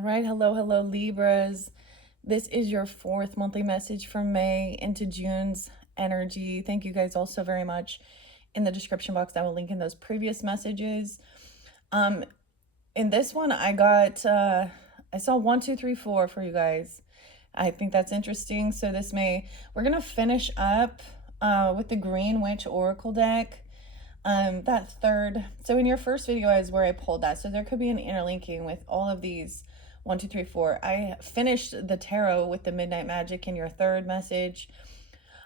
All right, hello, Libras. This is your fourth monthly message from May into June's energy. Thank you guys all so very much. In the description box, I will link in those previous messages. In this one, I saw 1, 2, 3, 4 for you guys. I think that's interesting. So we're gonna finish up with the Green Witch Oracle deck. That third, so in your first video is where I pulled that. So there could be an interlinking with all of these 1, 2, 3, 4. I finished the tarot with the Midnight Magic in your third message.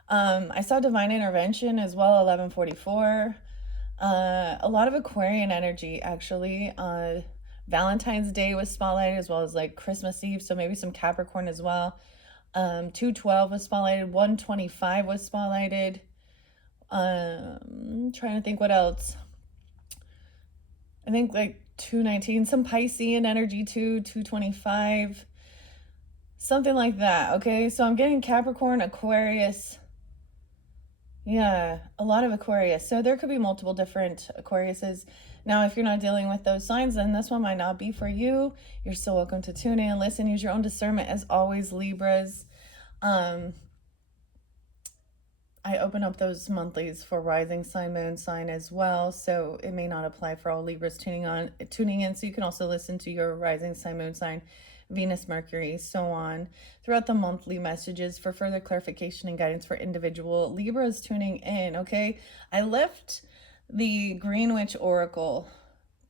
I saw Divine Intervention as well, 1144. A lot of Aquarian energy, actually. Valentine's Day was spotlighted, as well as like Christmas Eve, so maybe some Capricorn as well. 212 was spotlighted, 125 was spotlighted. Trying to think what else. I think like 219, some Piscean energy too, 225, something like that. Okay, so I'm getting Capricorn, Aquarius. Yeah, a lot of Aquarius. So there could be multiple different Aquariuses. Now, if you're not dealing with those signs, then this one might not be for you. You're still welcome to tune in and listen. Use your own discernment as always, Libras. I open up those monthlies for rising sign, moon sign as well. So it may not apply for all Libras tuning in. So you can also listen to your rising sign, moon sign, Venus, Mercury, so on throughout the monthly messages for further clarification and guidance for individual Libras tuning in. Okay, I left the Green Witch Oracle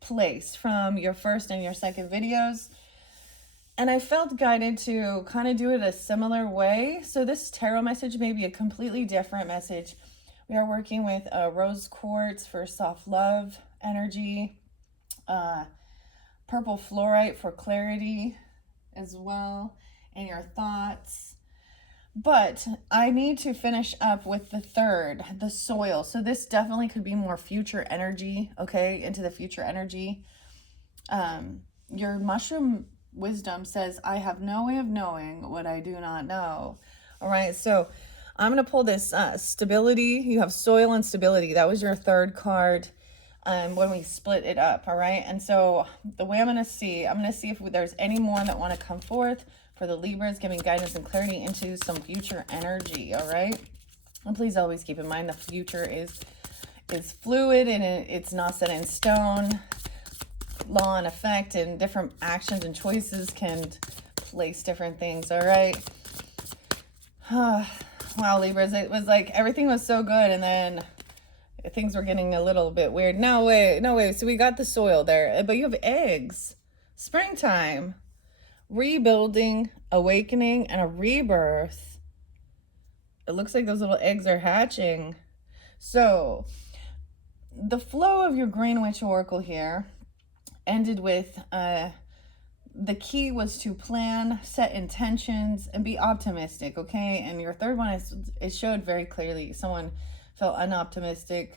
place from your first and your second videos, and I felt guided to kind of do it a similar way. So this tarot message may be a completely different message. We are working with rose quartz for soft love energy, purple fluorite for clarity as well, and your thoughts. But I need to finish up with the third, the soil. So this definitely could be more future energy, okay, into the future energy. Your mushroom wisdom says, I have no way of knowing what I do not know. All right, so I'm going to pull this stability. You have soil and stability. That was your third card when we split it up, all right? And so the way I'm going to see if there's any more that want to come forth for the Libras, giving guidance and clarity into some future energy, all right? And please always keep in mind the future is fluid and it's not set in stone. Law and effect and different actions and choices can place different things, all right? Wow, Libras, it was like everything was so good and then things were getting a little bit weird. No way. So we got the soil there, but you have eggs, springtime, rebuilding, awakening, and a rebirth. It looks like those little eggs are hatching. So the flow of your Green Witch Oracle here ended with the key was to plan, set intentions, and be optimistic, okay? And your third one it showed very clearly someone felt unoptimistic,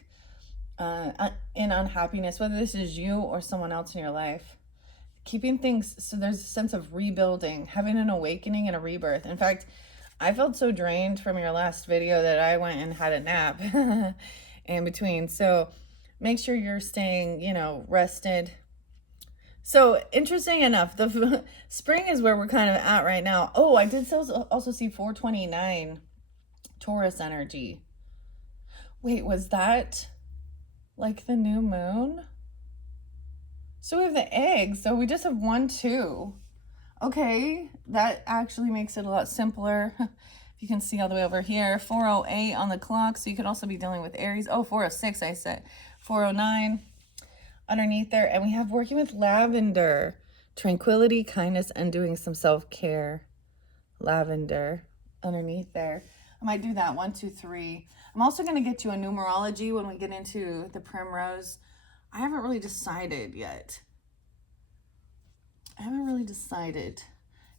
in unhappiness, whether this is you or someone else in your life. Keeping things, so there's a sense of rebuilding, having an awakening and a rebirth. In fact, I felt so drained from your last video that I went and had a nap in between. So make sure you're staying, rested. So interesting enough, the spring is where we're kind of at right now. Oh, I did also see 429 Taurus energy. Wait, was that like the new moon? So we have the eggs. So we just have 1, 2. Okay, that actually makes it a lot simpler. You can see all the way over here, 408 on the clock. So you could also be dealing with Aries. Oh, 406, I said. 409 underneath there. And we have working with lavender, tranquility, kindness, and doing some self-care. Lavender underneath there. I might do that 1, 2, 3. I'm also going to get to a numerology when we get into the primrose. I haven't really decided yet.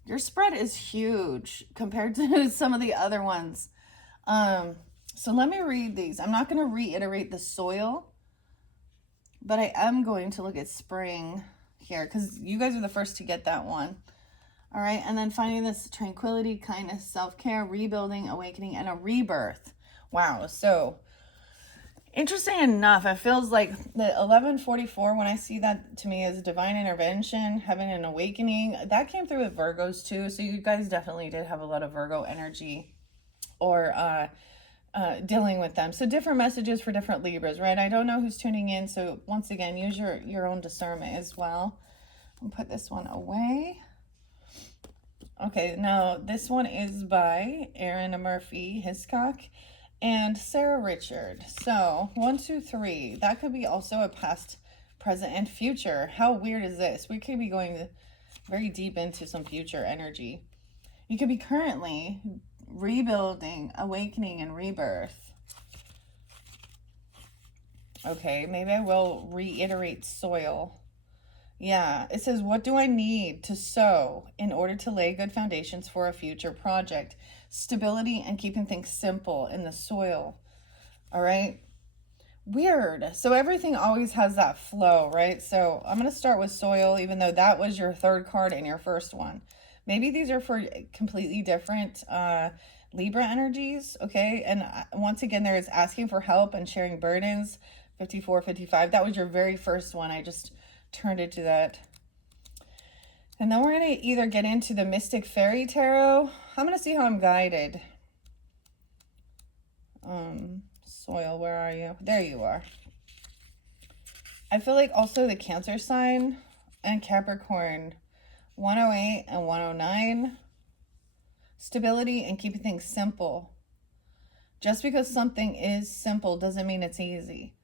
Your spread is huge compared to some of the other ones. So let me read these. I'm not going to reiterate the soil, but I am going to look at spring here because you guys are the first to get that one. All right, and then finding this tranquility, kindness, self-care, rebuilding, awakening, and a rebirth. Wow, so Interesting enough, it feels like the 1144, when I see that, to me, as divine intervention, heaven and awakening, that came through with Virgos too. So you guys definitely did have a lot of Virgo energy, or dealing with them. So different messages for different Libras, right? I don't know who's tuning in. So once again, use your own discernment as well. I'll put this one away. Okay, now this one is by Erin Murphy Hiscock and Sarah Richard. So 1, 2, 3. That could be also a past, present, and future. How weird is this? We could be going very deep into some future energy. You could be currently rebuilding, awakening, and rebirth. Okay, maybe I will reiterate soil. Yeah, it says, what do I need to sow in order to lay good foundations for a future project? Stability and keeping things simple in the soil. All right. Weird. So everything always has that flow, right? So I'm going to start with soil, even though that was your third card in your first one. Maybe these are for completely different Libra energies, okay? And once again, there is asking for help and sharing burdens. 54, 55. That was your very first one. I just turned it to that. And then we're going to either get into the Mystic Faerie Tarot. I'm going to see how I'm guided. Soil, where are you? There you are. I feel like also the Cancer sign and Capricorn, 108 and 109. Stability and keeping things simple. Just because something is simple doesn't mean it's easy.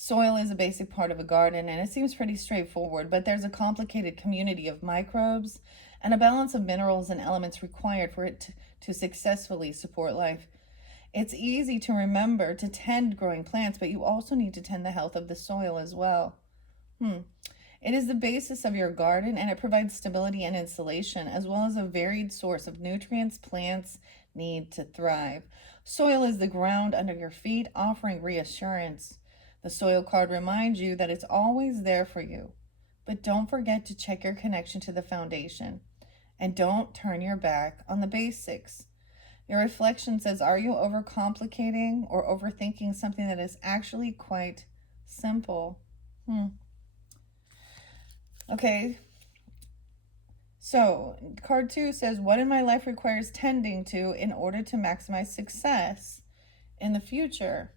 Soil is a basic part of a garden, and it seems pretty straightforward, but there's a complicated community of microbes and a balance of minerals and elements required for it to successfully support life. It's easy to remember to tend growing plants, but you also need to tend the health of the soil as well. It is the basis of your garden, and it provides stability and insulation, as well as a varied source of nutrients plants need to thrive. Soil is the ground under your feet, offering reassurance. The soil card reminds you that it's always there for you. But don't forget to check your connection to the foundation. And don't turn your back on the basics. Your reflection says, are you overcomplicating or overthinking something that is actually quite simple? Okay. So, card 2 says, what in my life requires tending to in order to maximize success in the future?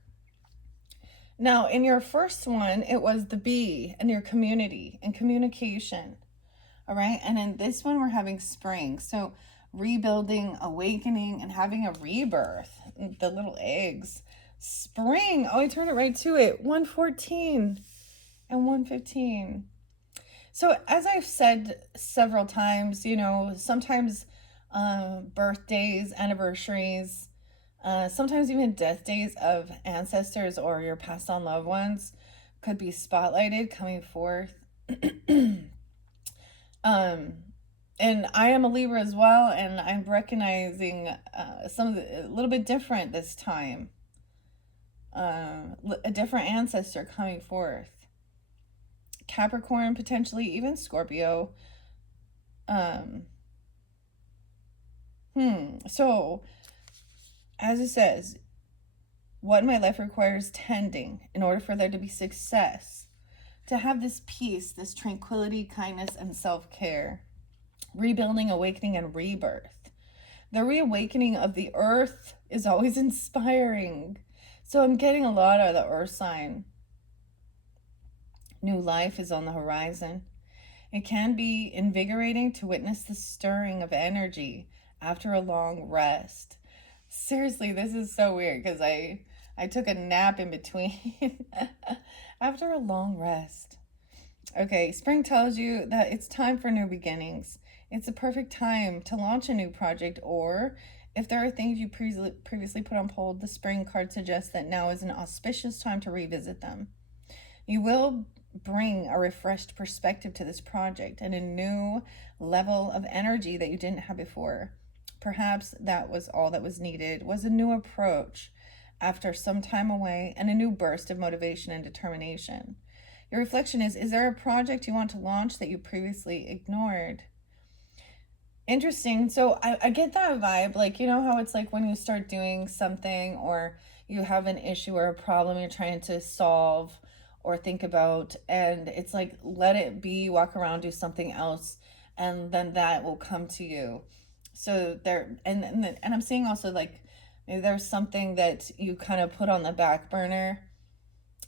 Now, in your first one, it was the bee and your community and communication. All right. And in this one, we're having spring. So rebuilding, awakening, and having a rebirth. The little eggs. Spring. Oh, I turned it right to it. 114 and 115. So as I've said several times, sometimes birthdays, anniversaries, sometimes even death days of ancestors or your passed on loved ones could be spotlighted coming forth. And I am a Libra as well, and I'm recognizing a little bit different this time. A different ancestor coming forth. Capricorn, potentially even Scorpio. So, as it says, what in my life requires tending in order for there to be success, to have this peace, this tranquility, kindness, and self-care, rebuilding, awakening, and rebirth. The reawakening of the earth is always inspiring. So I'm getting a lot of the earth sign. New life is on the horizon. It can be invigorating to witness the stirring of energy after a long rest. Seriously, this is so weird because I took a nap in between after a long rest. Okay, spring tells you that it's time for new beginnings. It's a perfect time to launch a new project, or if there are things you previously put on hold, the spring card suggests that now is an auspicious time to revisit them. You will bring a refreshed perspective to this project and a new level of energy that you didn't have before. Perhaps that was all that was needed, was a new approach after some time away and a new burst of motivation and determination. Your reflection is there a project you want to launch that you previously ignored? Interesting. So I get that vibe. Like, how it's like when you start doing something, or, you have an issue or a problem you're trying to solve or think about, and it's like, let it be, walk around, do something else, and then that will come to you. So there, and I'm seeing also like maybe there's something that you kind of put on the back burner,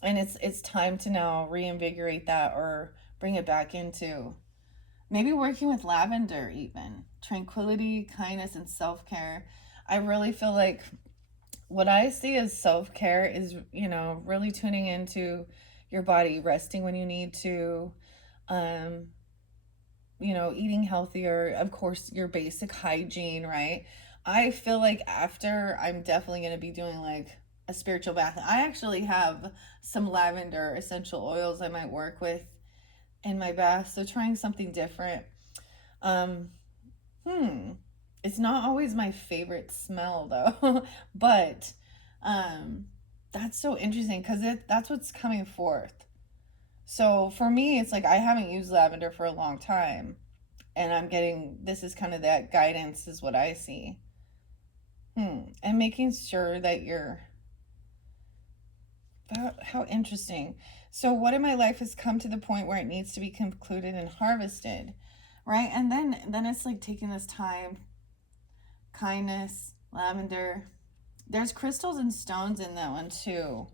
and it's time to now reinvigorate that or bring it back into maybe working with lavender, even tranquility, kindness, and self-care. I really feel like what I see as self-care is, really tuning into your body, resting when you need to, um, eating healthier, of course, your basic hygiene, right? I feel like after, I'm definitely going to be doing like a spiritual bath. I actually have some lavender essential oils I might work with in my bath, so trying something different. Um, hmm. It's not always my favorite smell though, but um, that's so interesting because that's what's coming forth. So for me, it's like I haven't used lavender for a long time, and I'm getting, this is kind of that guidance, is what I see. And making sure that you're, how interesting. So what in my life has come to the point where it needs to be concluded and harvested, right? And then it's like taking this time, kindness, lavender. There's crystals and stones in that one too.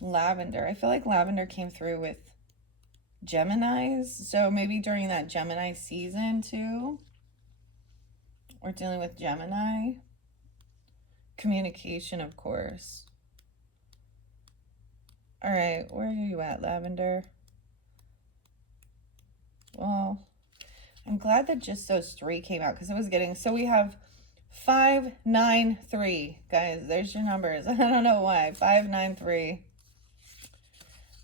Lavender. I feel like lavender came through with Geminis. So maybe during that Gemini season too. We're dealing with Gemini. Communication, of course. All right, where are you at, lavender? Well, I'm glad that just those three came out because it was getting, so we have 593, guys. There's your numbers. I don't know why. 593.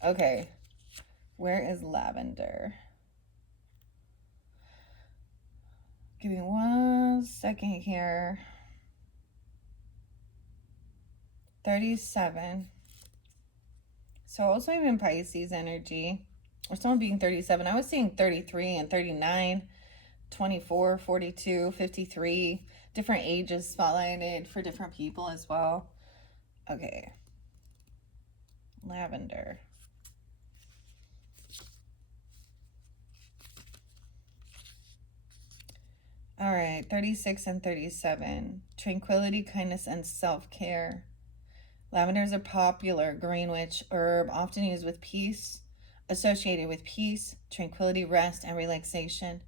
Okay, where is lavender? Give me 1 second here. 37. So also even Pisces energy, or someone being 37. I was seeing 33 and 39, 24, 42, 53, different ages spotlighted for different people as well. Okay. Lavender. All right, 36 and 37. Tranquility, kindness, and self-care. Lavender is a popular Greenwich herb, often used with peace, associated with peace, tranquility, rest, and relaxation.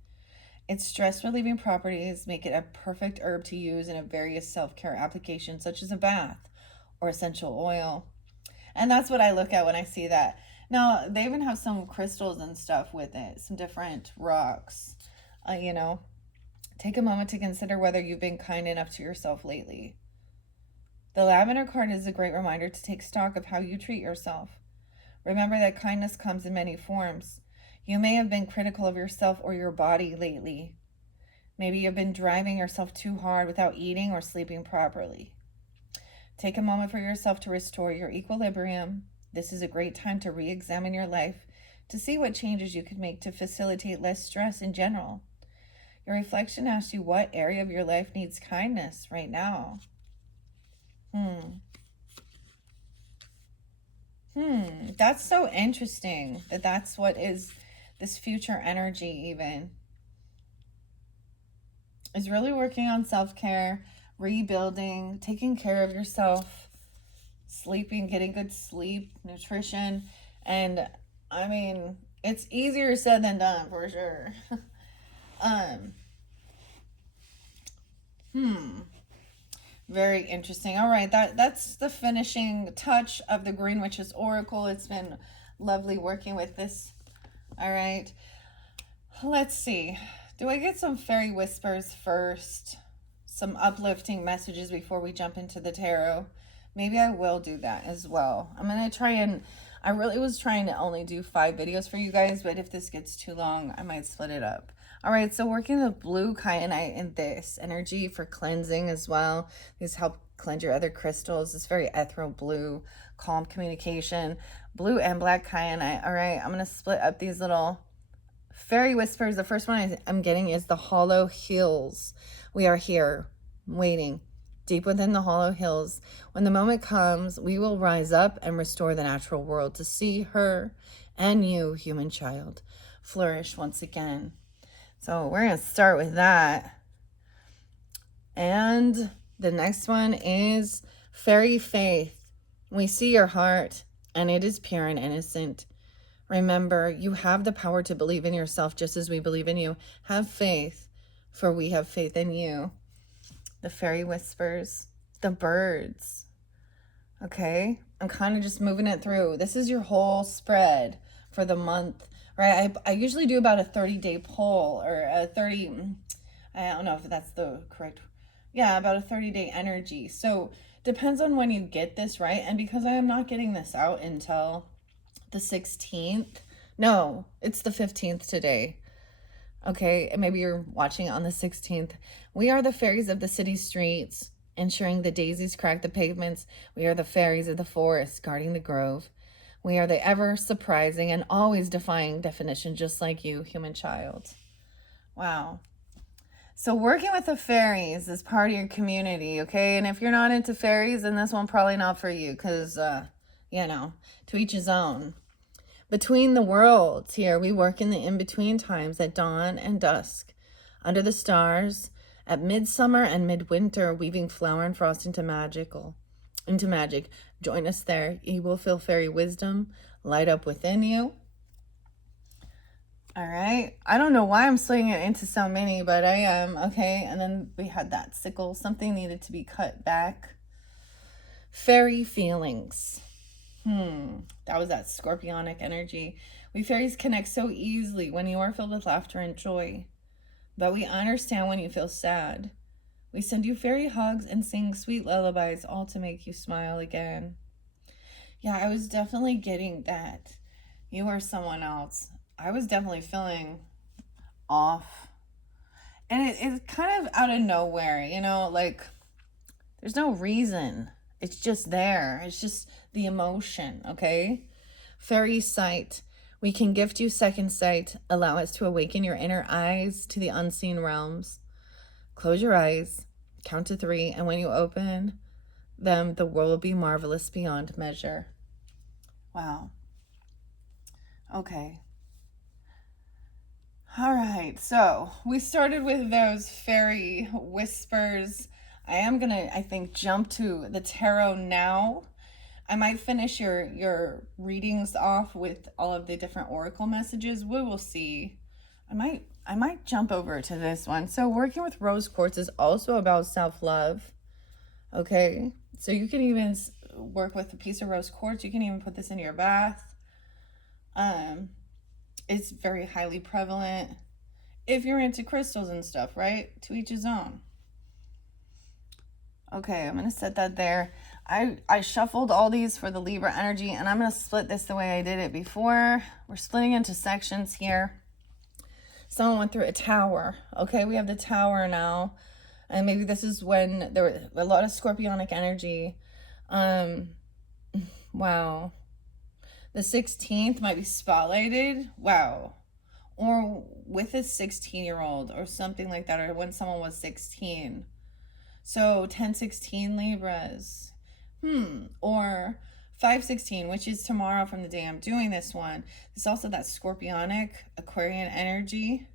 Its stress-relieving properties make it a perfect herb to use in a various self-care applications, such as a bath or essential oil. And that's what I look at when I see that. Now, they even have some crystals and stuff with it, some different rocks. Take a moment to consider whether you've been kind enough to yourself lately. The lavender card is a great reminder to take stock of how you treat yourself. Remember that kindness comes in many forms. You may have been critical of yourself or your body lately. Maybe you've been driving yourself too hard without eating or sleeping properly. Take a moment for yourself to restore your equilibrium. This is a great time to re-examine your life to see what changes you could make to facilitate less stress in general. Your reflection asks you what area of your life needs kindness right now. That's so interesting that that's what is this future energy even. Is really working on self-care, rebuilding, taking care of yourself, sleeping, getting good sleep, nutrition. And I mean, it's easier said than done for sure. Very interesting. All right, that's the finishing touch of the Green Witch's Oracle. It's been lovely working with this. All right, let's see. Do I get some fairy whispers first? Some uplifting messages before we jump into the tarot? Maybe I will do that as well. I'm going to try and, I really was trying to only do 5 videos for you guys, but if this gets too long, I might split it up. All right, so working the blue kyanite in this energy for cleansing as well. These help cleanse your other crystals. It's very ethereal blue, calm communication, blue and black kyanite. All right, I'm going to split up these little fairy whispers. The first one I'm getting is the hollow hills. We are here, waiting. deep within the hollow hills. When the moment comes, we will rise up and restore the natural world to see her and you, human child, flourish once again. So we're going to start with that. And the next one is Faerie faith. We see your heart, and it is pure and innocent. Remember, you have the power to believe in yourself just as we believe in you. Have faith, for we have faith in you. The fairy whispers, the birds. Okay, I'm kind of just moving it through. This is your whole spread for the month, right? I usually do about a 30-day poll, or a 30, I don't know if that's the correct, yeah, about a 30-day energy. So depends on when you get this, right? And because I am not getting this out until the 16th, no, it's the 15th today. Okay, and maybe you're watching it on the 16th. We are the fairies of the city streets, ensuring the daisies crack the pavements. We are the fairies of the forest, guarding the grove. We are the ever surprising and always defying definition, just like you, human child. Wow. So working with the fairies is part of your community, okay? And if you're not into fairies, then this one probably not for you, because, you know, to each his own. Between the worlds here, we work in the in-between times at dawn and dusk, under the stars, at midsummer and midwinter, weaving flower and frost into magic. Join us there. You will feel fairy wisdom light up within you. All right. I don't know why I'm splitting it into so many, but I am. Okay. And then we had that sickle. Something needed to be cut back. Fairy feelings. That was that scorpionic energy. We fairies connect so easily when you are filled with laughter and joy. But we understand when you feel sad. We send you fairy hugs and sing sweet lullabies, all to make you smile again. Yeah, I was definitely getting that. You are someone else. I was definitely feeling off. And it's kind of out of nowhere, you know, like there's no reason. It's just there. It's just the emotion, okay? Fairy sight. We can gift you second sight. Allow us to awaken your inner eyes to the unseen realms. Close your eyes, count to 3, and when you open them, the world will be marvelous beyond measure. Wow. Okay. All right, so we started with those fairy whispers. I am gonna, I think, jump to the tarot now. I might finish your readings off with all of the different oracle messages. We will see. I might jump over to this one. So working with rose quartz is also about self-love. Okay, so you can even work with a piece of rose quartz. You can even put this in your bath. It's very highly prevalent if you're into crystals and stuff, right? To each his own. Okay, I'm going to set that there. I shuffled all these for the Libra energy, and I'm going to split this the way I did it before. We're splitting into sections here. Someone went through a tower. Okay, we have the tower now. And maybe this is when there was a lot of scorpionic energy. Wow. The 16th might be spotlighted. Wow. Or with a 16-year-old or something like that, or when someone was 16. So 10-16 Libras. Or 5-16, which is tomorrow from the day I'm doing this one. There's also that scorpionic Aquarian energy.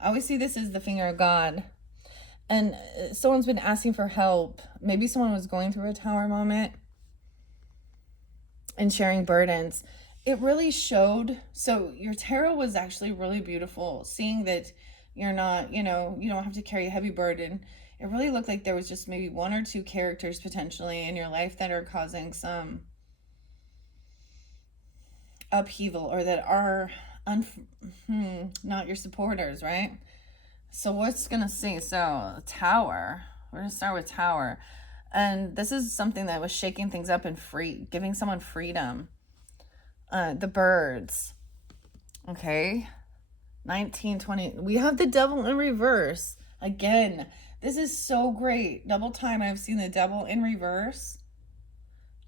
I always see this as the finger of God. And someone's been asking for help. Maybe someone was going through a tower moment and sharing burdens. It really showed. So your tarot was actually really beautiful. Seeing that you're not, you don't have to carry a heavy burden. It really looked like there was just maybe 1 or 2 characters potentially in your life that are causing some upheaval, or that are not your supporters, right? So what's gonna see? So tower. We're gonna start with tower. And this is something that was shaking things up and giving someone freedom. The birds. Okay. 1920. We have the devil in reverse. Again, this is so great. Double time I've seen the devil in reverse.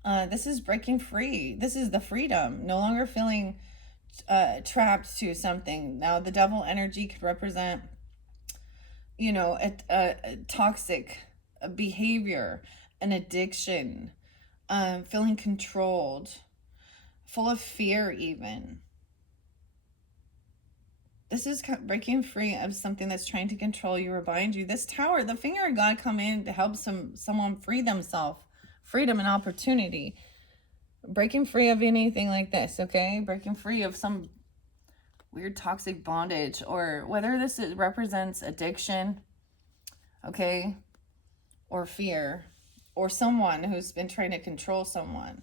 This is breaking free. This is the freedom. No longer feeling trapped to something. Now, the devil energy could represent, a toxic behavior, an addiction, feeling controlled, full of fear even. This is breaking free of something that's trying to control you or bind you. This Tower, the finger of God come in to help someone free themselves. Freedom and opportunity. Breaking free of anything like this, okay? Breaking free of some weird toxic bondage, or whether this represents addiction, okay, or fear, or someone who's been trying to control someone.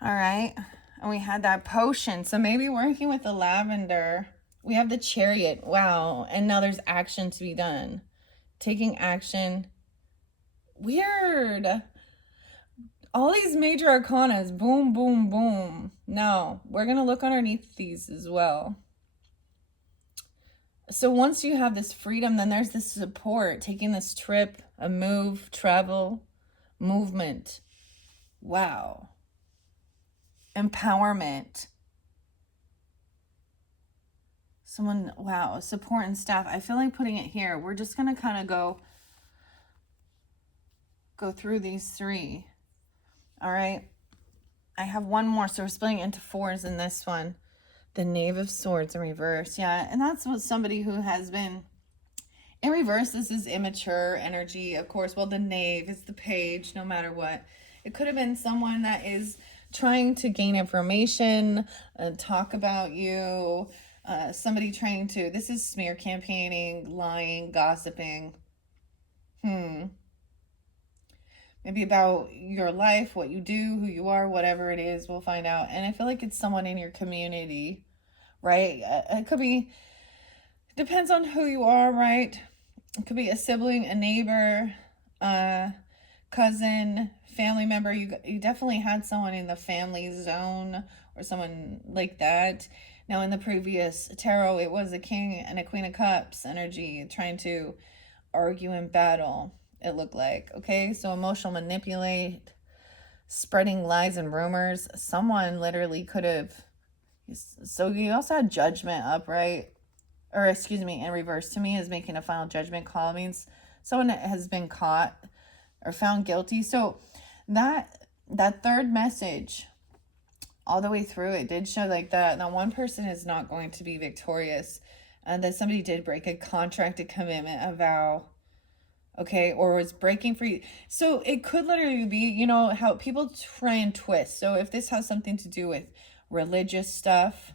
All right. And we had that potion. So maybe working with the lavender. We have the Chariot. Wow. And now there's action to be done. Taking action. Weird. All these major arcanas. Boom, boom, boom. Now, we're going to look underneath these as well. So once you have this freedom, then there's this support. Taking this trip, a move, travel, movement. Wow. Empowerment. Someone, wow, support and staff. I feel like putting it here. We're just going to kind of go through these three. All right. I have one more. So we're splitting into fours in this one. The Knave of Swords in reverse. Yeah. And that's what somebody who has been in reverse. This is immature energy, of course. Well, the Knave is the page, no matter what. It could have been someone that is trying to gain information, talk about you, somebody trying to, this is smear campaigning, lying, gossiping. Maybe about your life, what you do, who you are, whatever it is, we'll find out. And I feel like it's someone in your community, right? It could be, depends on who you are, right? It could be a sibling, a neighbor, cousin, family member. You definitely had someone in the family zone or someone like that. Now in the previous tarot, it was a King and a Queen of Cups energy trying to argue in battle, it looked like. Okay, so emotional manipulate, spreading lies and rumors. Someone literally could have, so you also had judgment up, right? Or excuse me, in reverse to me is making a final judgment call. It means someone has been caught or found guilty. So that third message all the way through, it did show like that. Now one person is not going to be victorious, and that somebody did break a contract, a commitment, a vow, okay, or was breaking free. So it could literally be, you know, how people try and twist. So if this has something to do with religious stuff,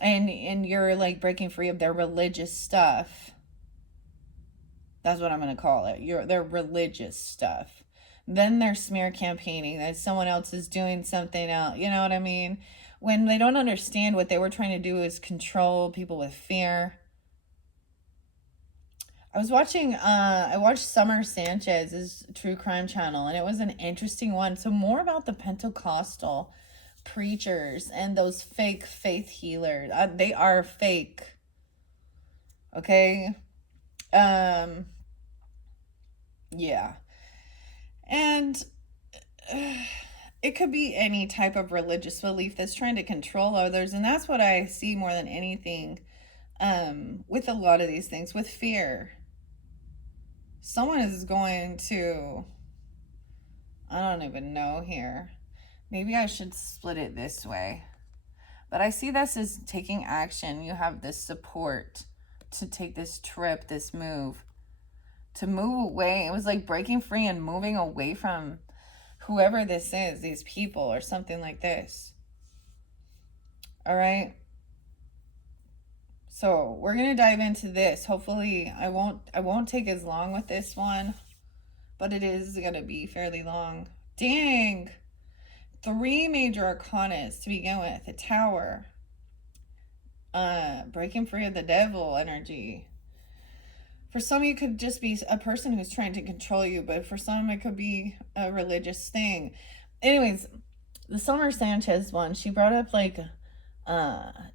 and you're like breaking free of their religious stuff, that's what I'm going to call it. Their religious stuff. Then they're smear campaigning that someone else is doing something else. You know what I mean? When they don't understand what they were trying to do is control people with fear. I watched Summer Sanchez's true crime channel, and it was an interesting one. So more about the Pentecostal preachers and those fake faith healers. They are fake. Okay. Yeah. And it could be any type of religious belief that's trying to control others. And that's what I see more than anything with a lot of these things, with fear. Someone is going to, I don't even know here. Maybe I should split it this way. But I see this as taking action. You have this support to take this trip, this move, to move away. It was like breaking free and moving away from whoever this is, these people or something like this. All right. So we're going to dive into this. Hopefully I won't take as long with this one, but it is going to be fairly long. Dang. 3 major arcanas to begin with. The Tower. Breaking free of the devil energy. For some, you could just be a person who's trying to control you, but for some, it could be a religious thing. Anyways, the Summer Sanchez one, she brought up like,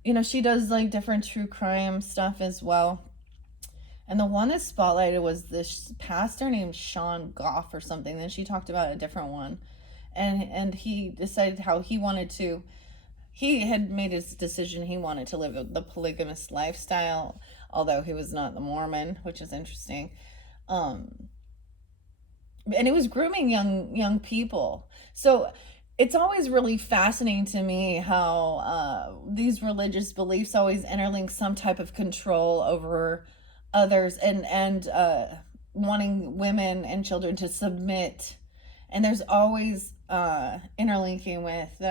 you know, she does like different true crime stuff as well. And the one that spotlighted was this pastor named Sean Goff or something. Then she talked about a different one. And he decided how he wanted to, he had made his decision. He wanted to live the polygamous lifestyle, although he was not the Mormon, which is interesting. Um, and it was grooming young people. So it's always really fascinating to me how these religious beliefs always interlink some type of control over others, and wanting women and children to submit, and there's always interlinking with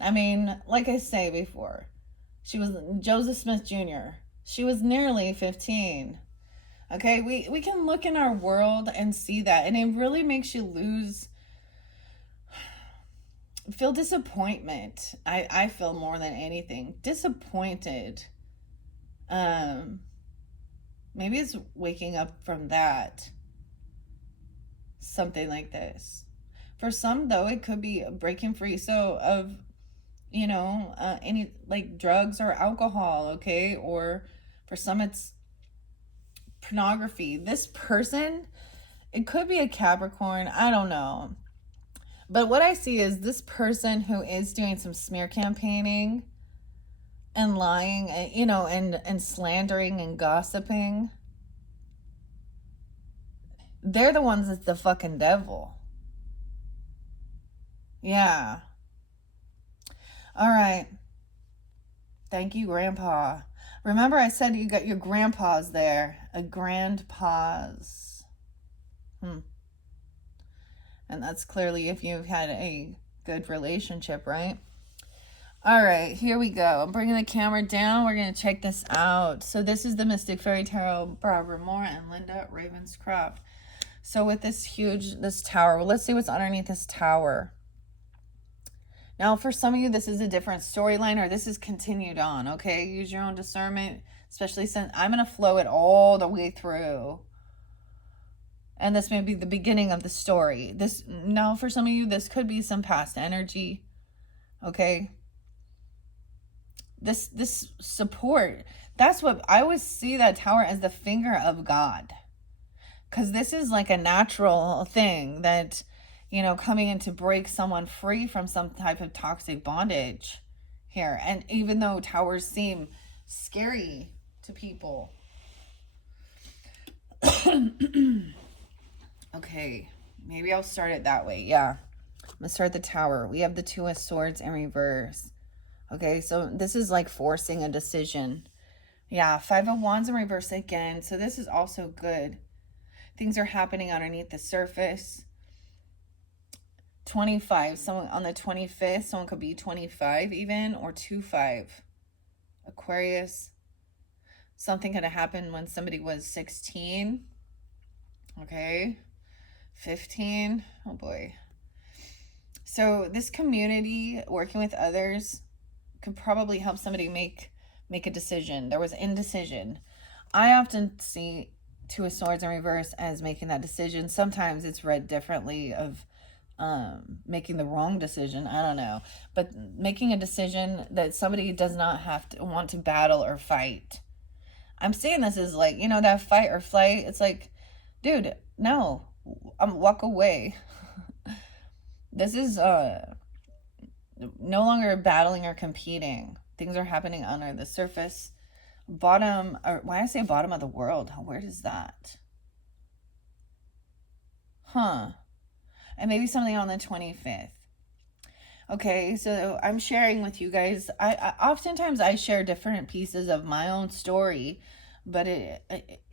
I mean, like I say before, she was Joseph Smith Jr. She was nearly 15. Okay, we can look in our world and see that, and it really makes you feel disappointment. I feel more than anything disappointed. Um, Maybe it's waking up from that, something like this. For some, though, it could be breaking free. So of any like drugs or alcohol, okay, or for some it's pornography. This person, it could be a Capricorn. I don't know. But what I see is this person who is doing some smear campaigning and lying, and slandering and gossiping. They're the ones that's the fucking devil. Yeah. All right. Thank you, Grandpa. Remember I said you got your grandpas there. A grandpa's. And that's clearly if you've had a good relationship, right? All right, here we go. I'm bringing the camera down. We're going to check this out. So this is the Mystic Fairy Tarot, Barbara Moore and Linda Ravenscroft. So with this tower, well, let's see what's underneath this tower. Now, for some of you, this is a different storyline, or this is continued on, okay? Use your own discernment, especially since I'm going to flow it all the way through. And this may be the beginning of the story. Now, for some of you, this could be some past energy, okay? This support, that's what I always see, that tower as the finger of God. Because this is like a natural thing that, coming in to break someone free from some type of toxic bondage here. And even though towers seem scary to people. Okay, maybe I'll start it that way. Yeah, I'm gonna start the tower. We have the Two of Swords in reverse. Okay, so this is like forcing a decision. Yeah, Five of Wands in reverse again. So this is also good. Things are happening underneath the surface. 25, someone on the 25th, someone could be 25 even, or 2-5. Aquarius. Something could have happened when somebody was 16. Okay. 15. Oh boy. So this community, working with others, could probably help somebody make a decision. There was indecision. I often see Two of Swords in reverse as making that decision. Sometimes it's read differently of making the wrong decision. I don't know. But making a decision that somebody does not have to want to battle or fight. I'm seeing this as like, that fight or flight. It's like, dude, no, walk away. This is no longer battling or competing. Things are happening under the surface. Bottom, or why I say bottom of the world? Where is that? And maybe something on the 25th. Okay, so I'm sharing with you guys. I oftentimes I share different pieces of my own story, but it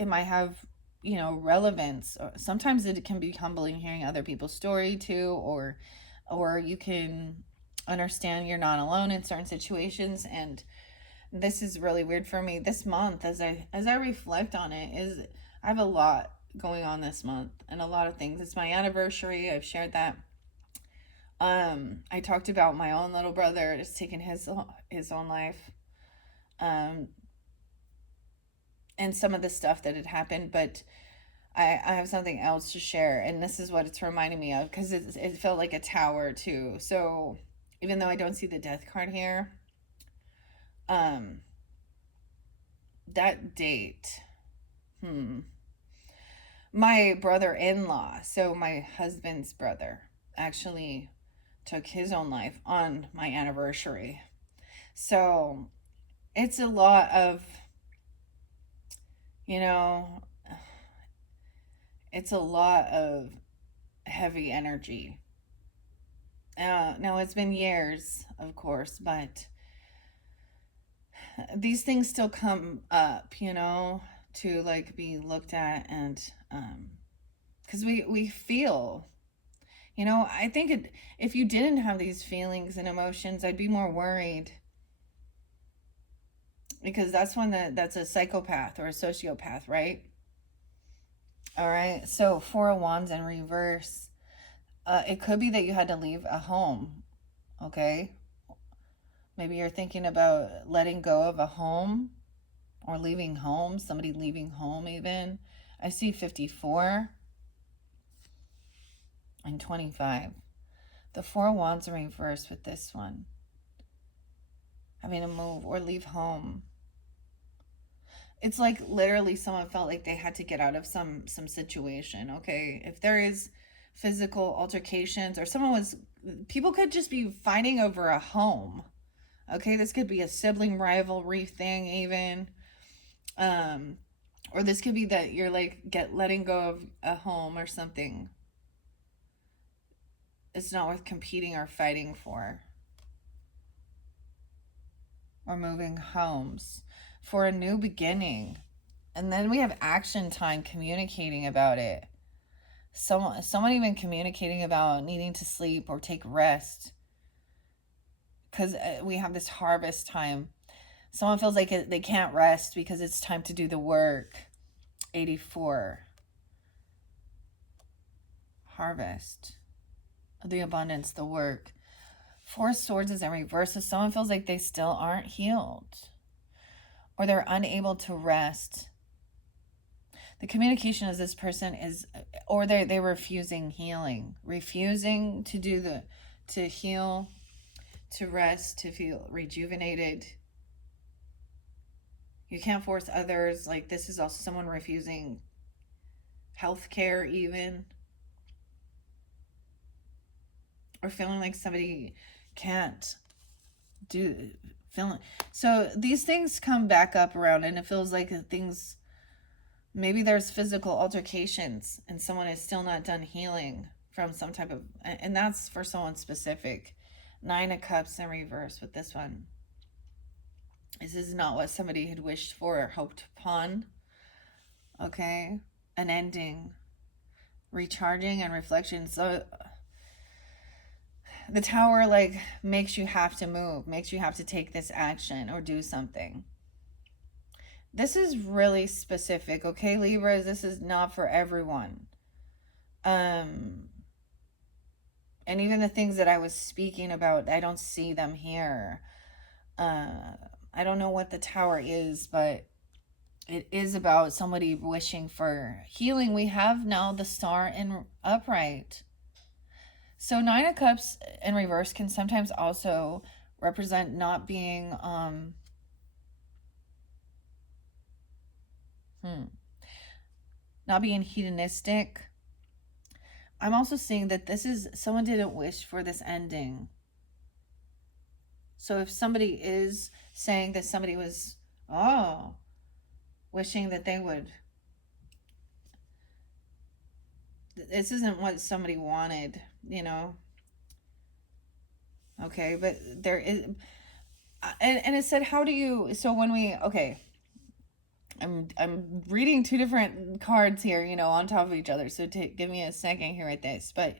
might have relevance. Sometimes it can be humbling hearing other people's story too, or you can understand you're not alone in certain situations. And this is really weird for me this month as I reflect on it. Is I have a lot going on this month and a lot of things. It's my anniversary. I've shared that. I talked about my own little brother just taking his own life, and some of the stuff that had happened. But I have something else to share, and this is what it's reminding me of, because it felt like a tower too. So even though I don't see the death card here, that date, my brother-in-law, so my husband's brother, actually took his own life on my anniversary. So it's a lot of, You know, it's a lot of heavy energy. Now, it's been years, of course, but these things still come up, to like be looked at, and because we feel, I think if you didn't have these feelings and emotions, I'd be more worried, because that's a psychopath or a sociopath, right? All right, so Four of Wands in reverse. It could be that you had to leave a home, okay? Maybe you're thinking about letting go of a home or leaving home, somebody leaving home even. I see 54 and 25. The Four of Wands in reverse with this one. Having to move or leave home. It's like literally someone felt like they had to get out of some situation, okay? If there is physical altercations, or people could just be fighting over a home. Okay, this could be a sibling rivalry thing even. Or this could be that you're like letting go of a home or something. It's not worth competing or fighting for. Or moving homes for a new beginning. And then we have action time, communicating about it. Someone even communicating about needing to sleep or take rest, because we have this harvest time. Someone feels like they can't rest because it's time to do the work. 84. Harvest. The abundance, the work. Four Swords is in reverse. So someone feels like they still aren't healed, or they're unable to rest. The communication of this person is, or they're refusing healing, refusing to heal, to rest, to feel rejuvenated. You can't force others. Like, this is also someone refusing healthcare even, or feeling like somebody can't so these things come back up around, and it feels like things, maybe there's physical altercations and someone is still not done healing from some type of, and that's for someone specific. 9 of Cups in reverse with this one. This is not what somebody had wished for or hoped upon. Okay, an ending, recharging, and reflection. So the Tower like makes you have to move, makes you have to take this action or do something. This is really specific, okay, Libras? This is not for everyone. And even the things that I was speaking about, I don't see them here. I don't know what the Tower is, but it is about somebody wishing for healing. We have now the Star in upright. So 9 of Cups in reverse can sometimes also represent not being not being hedonistic. I'm also seeing that this is someone didn't wish for this ending. So if somebody is saying that somebody was wishing that they would, this isn't what somebody wanted, okay? But there is, and it said, how do you, so when we, okay, I'm reading two different cards here, on top of each other, so give me a second here at this. But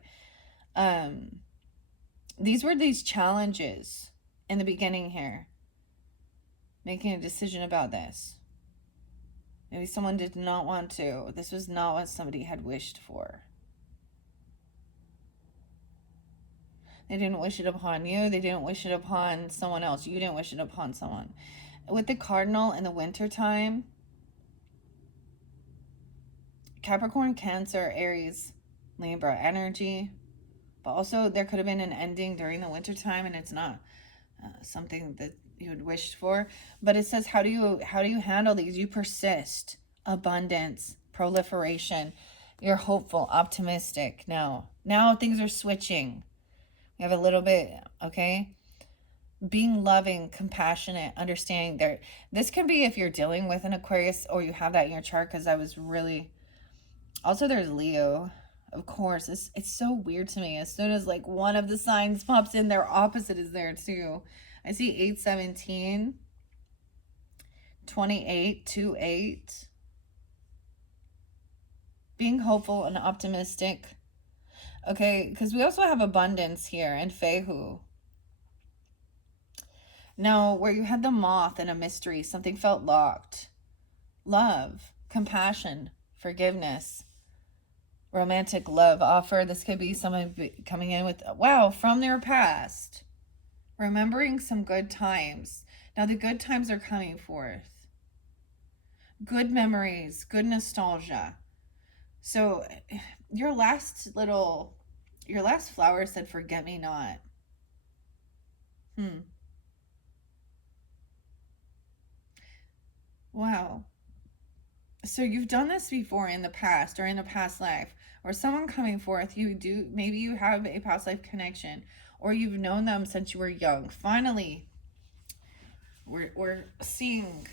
these were these challenges in the beginning here, making a decision about this. Maybe someone did not want to. This was not what somebody had wished for. They didn't wish it upon you. They didn't wish it upon someone else. You didn't wish it upon someone. With the Cardinal in the winter time, Capricorn, Cancer, Aries, Libra energy. But also there could have been an ending during the winter time, and it's not something that you had wished for. But it says, how do you handle these? You persist. Abundance, proliferation. You're hopeful, optimistic. Now things are switching. We have a little bit, okay? being loving, compassionate, understanding. There, this can be if you're dealing with an Aquarius or you have that in your chart, because I was really, also there's Leo, of course. It's so weird to me. As soon as like one of the signs pops in, their opposite is there too. I see 817, 28, 28. Being hopeful and optimistic. Okay, because we also have abundance here and Fehu. Now, where you had the moth and a mystery, something felt locked. Love, compassion, forgiveness, romantic love offer. This could be someone coming in with, wow, from their past. Remembering some good times. Now, the good times are coming forth. Good memories, good nostalgia. So, your last flower said, forget me not. Wow. So you've done this before in the past or in a past life, or someone coming forth, maybe you have a past life connection, or you've known them since you were young. Finally, we're seeing.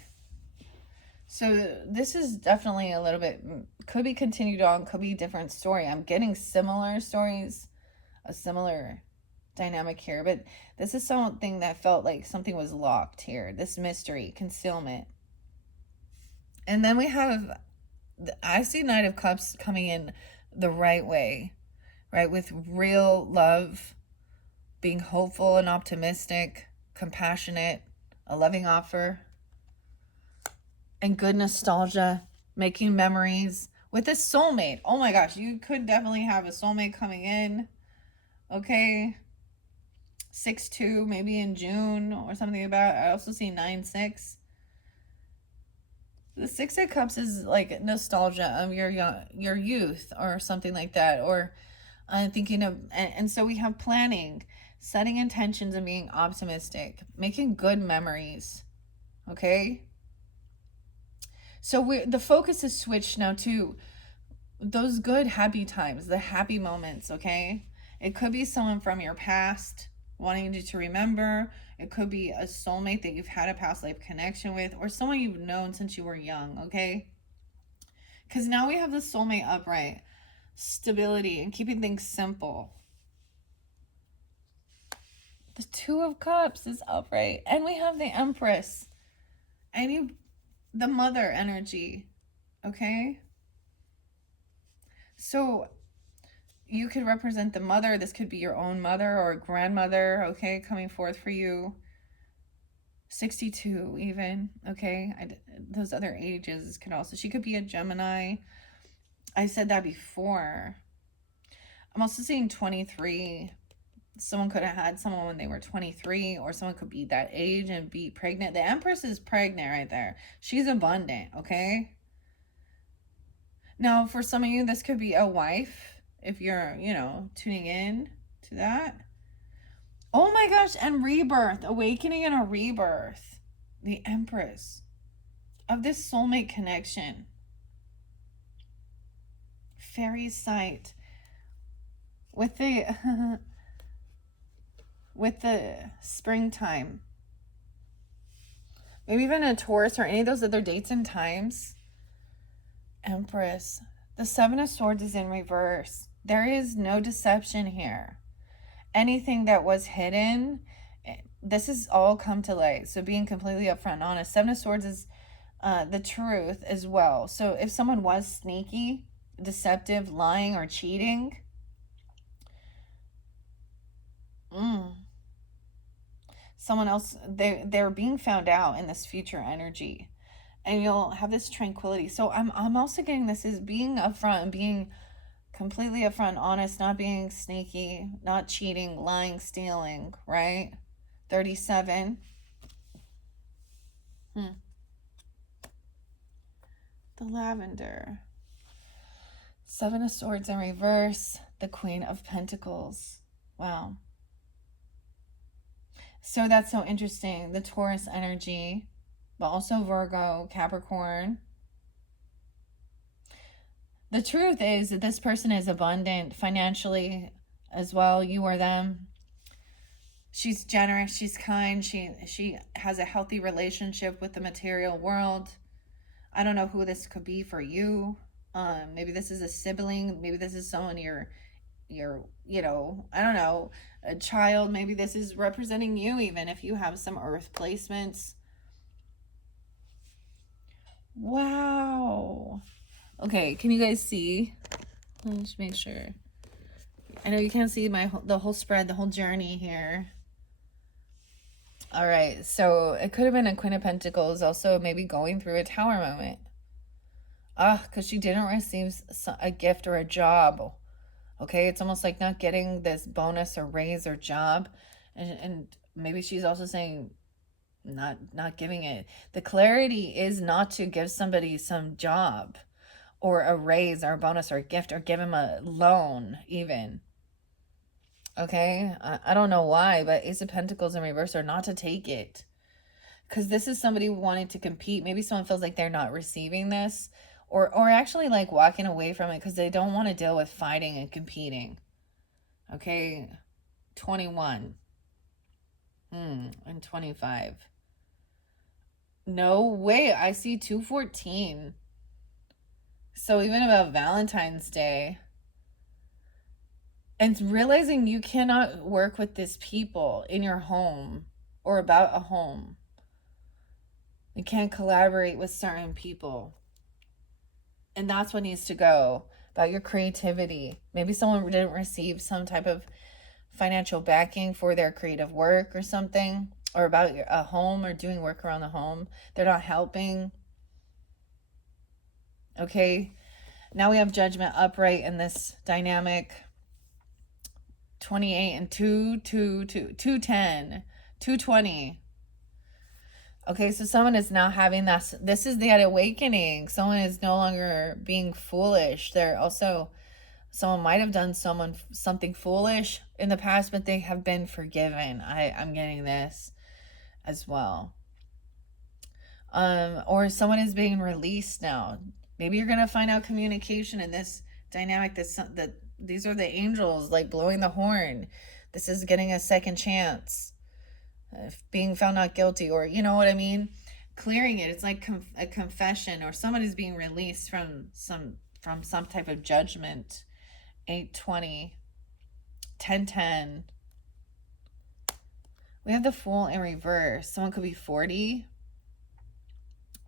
So this is definitely a little bit, could be continued on, could be a different story. I'm getting similar stories, a similar dynamic here, but this is something that felt like something was locked here. This mystery, concealment. And then we have, I see Knight of Cups coming in the right way, right? With real love, being hopeful and optimistic, compassionate, a loving offer, and good nostalgia, making memories with a soulmate. Oh my gosh, you could definitely have a soulmate coming in. Okay. 6-2, maybe in June or something about. I also see 9-6. The Six of Cups is like nostalgia of your youth or something like that. Or I'm thinking of, and so we have planning, setting intentions and being optimistic, making good memories. Okay. So the focus is switched now to those good happy times, the happy moments. Okay. It could be someone from your past wanting you to remember. It could be a soulmate that you've had a past life connection with, or someone you've known since you were young, okay? Because now we have the soulmate upright, stability, and keeping things simple. The Two of Cups is upright, and we have the Empress, and the mother energy, okay? So you could represent the mother. This could be your own mother or grandmother, okay, coming forth for you. 62 even, okay? Those other ages could also, she could be a Gemini. I said that before. I'm also seeing 23. Someone could have had someone when they were 23, or someone could be that age and be pregnant. The Empress is pregnant right there. She's abundant, okay? Now, for some of you, this could be a wife, if you're, tuning in to that. Oh my gosh, and rebirth, awakening and a rebirth. The Empress of this soulmate connection. Faerie sight. With the with the springtime. Maybe even a Taurus or any of those other dates and times. Empress. The Seven of Swords is in reverse. There is no deception here. Anything that was hidden, this has all come to light. So being completely upfront and honest. Seven of Swords is the truth as well. So if someone was sneaky, deceptive, lying, or cheating, someone else, they're being found out in this future energy. And you'll have this tranquility. So I'm also getting this is being upfront and being completely upfront, honest, not being sneaky, not cheating, lying, stealing, right? 37. The Lavender. Seven of Swords in reverse. The Queen of Pentacles. Wow. So that's so interesting. The Taurus energy, but also Virgo, Capricorn. The truth is that this person is abundant financially as well. You or them. She's generous, she's kind, she has a healthy relationship with the material world. I don't know who this could be for you. Maybe this is a sibling, maybe this is someone you're, you know, I don't know, a child. Maybe this is representing you, even if you have some earth placements. Wow. Okay, can you guys see? Let me just make sure. I know you can't see the whole spread, the whole journey here. All right, so it could have been a Queen of Pentacles, also maybe going through a Tower moment. Because she didn't receive a gift or a job. Okay, it's almost like not getting this bonus or raise or job. And maybe she's also saying not giving it. The clarity is not to give somebody some job or a raise or a bonus or a gift or give him a loan even. Okay, I don't know why, but Ace of Pentacles in reverse are not to take it. Because this is somebody wanting to compete. Maybe someone feels like they're not receiving this. Or actually like walking away from it because they don't want to deal with fighting and competing. Okay, 21. And 25. No way, I see 214. So even about Valentine's Day. And realizing you cannot work with this people in your home or about a home. You can't collaborate with certain people. And that's what needs to go, about your creativity. Maybe someone didn't receive some type of financial backing for their creative work or something, or about a home or doing work around the home. They're not helping. Okay, now we have Judgment upright in this dynamic. 28 and 210, 220. Okay, so someone is now having that. This is the awakening. Someone is no longer being foolish. They're also, someone might have done something foolish in the past, but they have been forgiven. I'm getting this as well. Or someone is being released now. Maybe you're gonna find out communication in this dynamic. These are the angels like blowing the horn. This is getting a second chance. Being found not guilty, or you know what I mean, clearing it. It's like a confession, or someone is being released from some type of judgment. 820, 1010. We have the Fool in reverse. Someone could be 40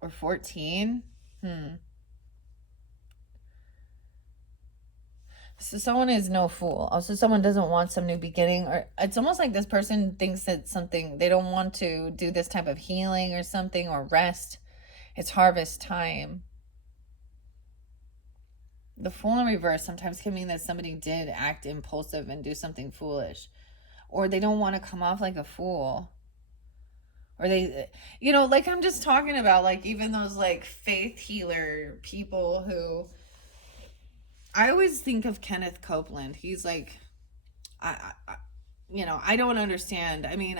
or 14. So someone is no fool. Also, someone doesn't want some new beginning, or it's almost like this person thinks that something, they don't want to do this type of healing or something, or rest. It's harvest time. The Fool in reverse sometimes can mean that somebody did act impulsive and do something foolish, or they don't want to come off like a fool, or they, you know, like I'm just talking about, like even those like faith healer people who, I always think of Kenneth Copeland. He's like, you know, I don't understand. I mean,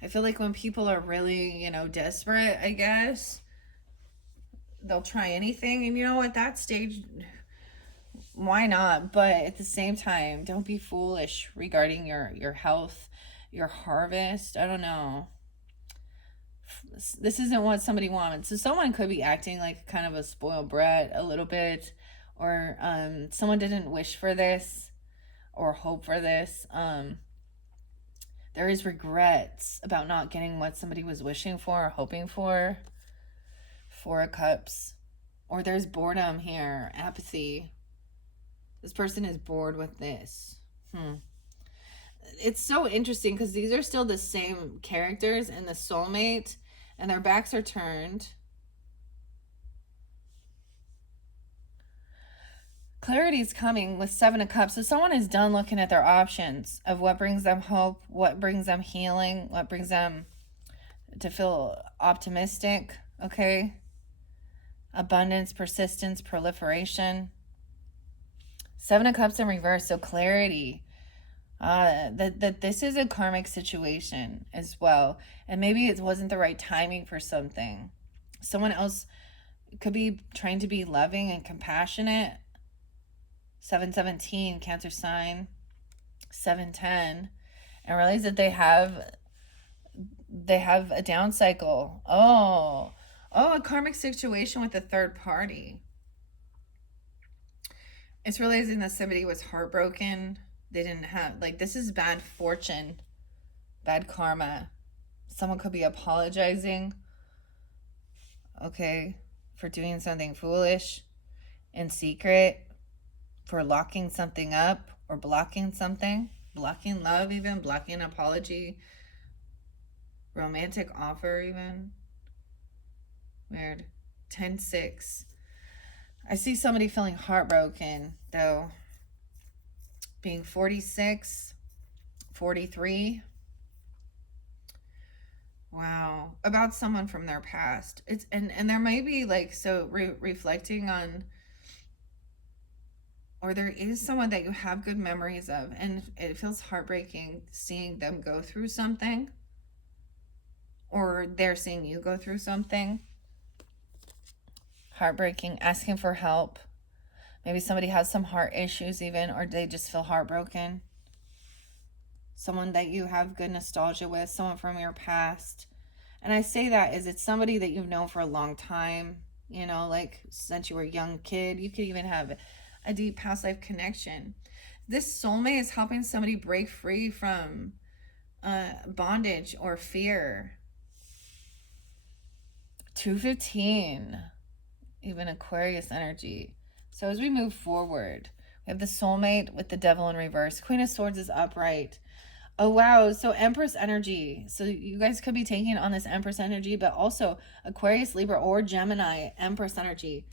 I feel like when people are really, you know, desperate, I guess, they'll try anything. And, you know, at that stage, why not? But at the same time, don't be foolish regarding your health, your harvest. I don't know. This isn't what somebody wants. So someone could be acting like kind of a spoiled brat a little bit. Or someone didn't wish for this or hope for this. There is regrets about not getting what somebody was wishing for or hoping for. 4 of Cups. Or there's boredom here, apathy. This person is bored with this. It's so interesting because these are still the same characters in the soulmate, and their backs are turned. Clarity is coming with 7 of Cups. So someone is done looking at their options of what brings them hope, what brings them healing, what brings them to feel optimistic, okay? Abundance, persistence, proliferation. 7 of Cups in reverse, so clarity. That this is a karmic situation as well. And maybe it wasn't the right timing for something. Someone else could be trying to be loving and compassionate. 717, Cancer sign. 710. and realize that they have a down cycle. Oh, a karmic situation with a third party. It's realizing that somebody was heartbroken. They didn't have, like, this is bad fortune, bad karma. Someone could be apologizing, okay, for doing something foolish in secret, for locking something up or blocking something, blocking love, even blocking an apology, romantic offer, even. Weird. 10-6. I see somebody feeling heartbroken, though, being 46, 43. Wow. About someone from their past. It's and there may be, like, so reflecting on, or there is someone that you have good memories of, and it feels heartbreaking seeing them go through something, or they're seeing you go through something. Heartbreaking, asking for help. Maybe somebody has some heart issues even, or they just feel heartbroken. Someone that you have good nostalgia with, someone from your past. And I say that as it's somebody that you've known for a long time, you know, like since you were a young kid. You could even have a deep past life connection. This soulmate is helping somebody break free from bondage or fear. 215, even Aquarius energy. So as we move forward, we have the soulmate with the devil in reverse. Queen of Swords is upright. Oh, wow. So Empress energy. So you guys could be taking on this Empress energy, but also Aquarius, Libra, or Gemini Empress energy.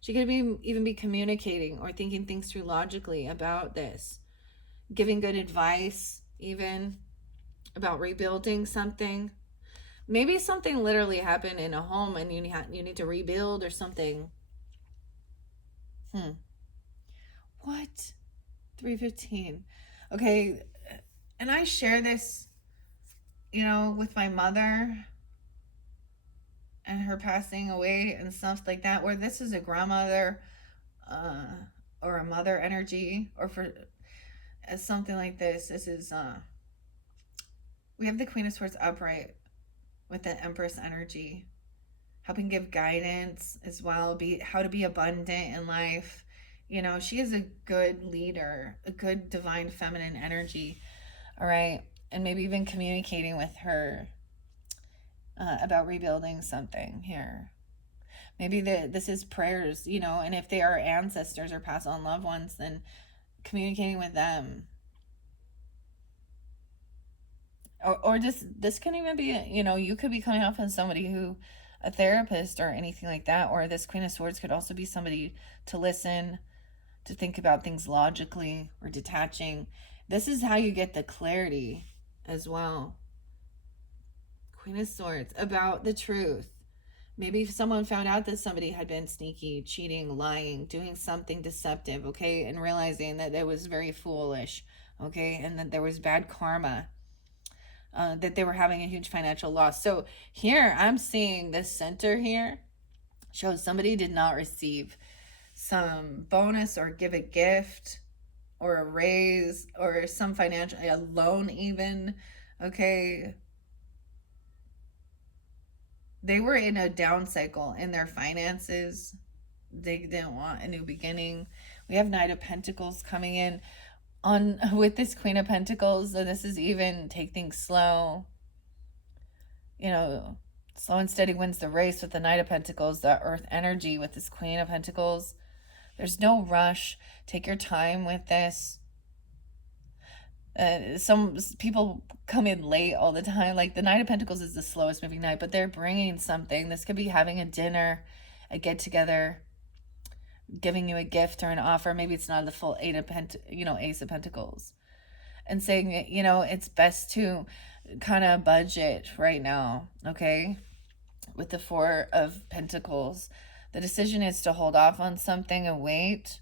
She could even be communicating or thinking things through logically about this. Giving good advice, even about rebuilding something. Maybe something literally happened in a home and you need to rebuild or something. What? 315. Okay. And I share this, you know, with my mother and her passing away and stuff like that, where this is a grandmother or a mother energy, or for something like this. This is, we have the Queen of Swords upright with the Empress energy, helping give guidance as well, how to be abundant in life. You know, she is a good leader, a good divine feminine energy. All right. And maybe even communicating with her about rebuilding something here. Maybe this is prayers, you know, and if they are ancestors or past on loved ones, then communicating with them. Or just, this can even be, you know, you could be coming off as somebody who, a therapist or anything like that, or this Queen of Swords could also be somebody to listen, to think about things logically, or detaching. This is how you get the clarity as well. Queen of Swords, about the truth. Maybe if someone found out that somebody had been sneaky, cheating, lying, doing something deceptive, okay, and realizing that it was very foolish, okay, and that there was bad karma, that they were having a huge financial loss. So here I'm seeing this center here shows somebody did not receive some bonus or give a gift or a raise or some financial, a loan even, okay. They were in a down cycle in their finances. They didn't want a new beginning. We have Knight of Pentacles coming in on with this Queen of Pentacles. So this is even take things slow. You know, slow and steady wins the race with the Knight of Pentacles, the Earth energy with this Queen of Pentacles. There's no rush. Take your time with this. Some people come in late all the time. Like the Knight of Pentacles is the slowest moving knight, but they're bringing something. This could be having a dinner, a get together, giving you a gift or an offer. Maybe it's not the full Ace of Pentacles, and saying, you know, it's best to kind of budget right now. Okay. With the Four of Pentacles, the decision is to hold off on something and wait,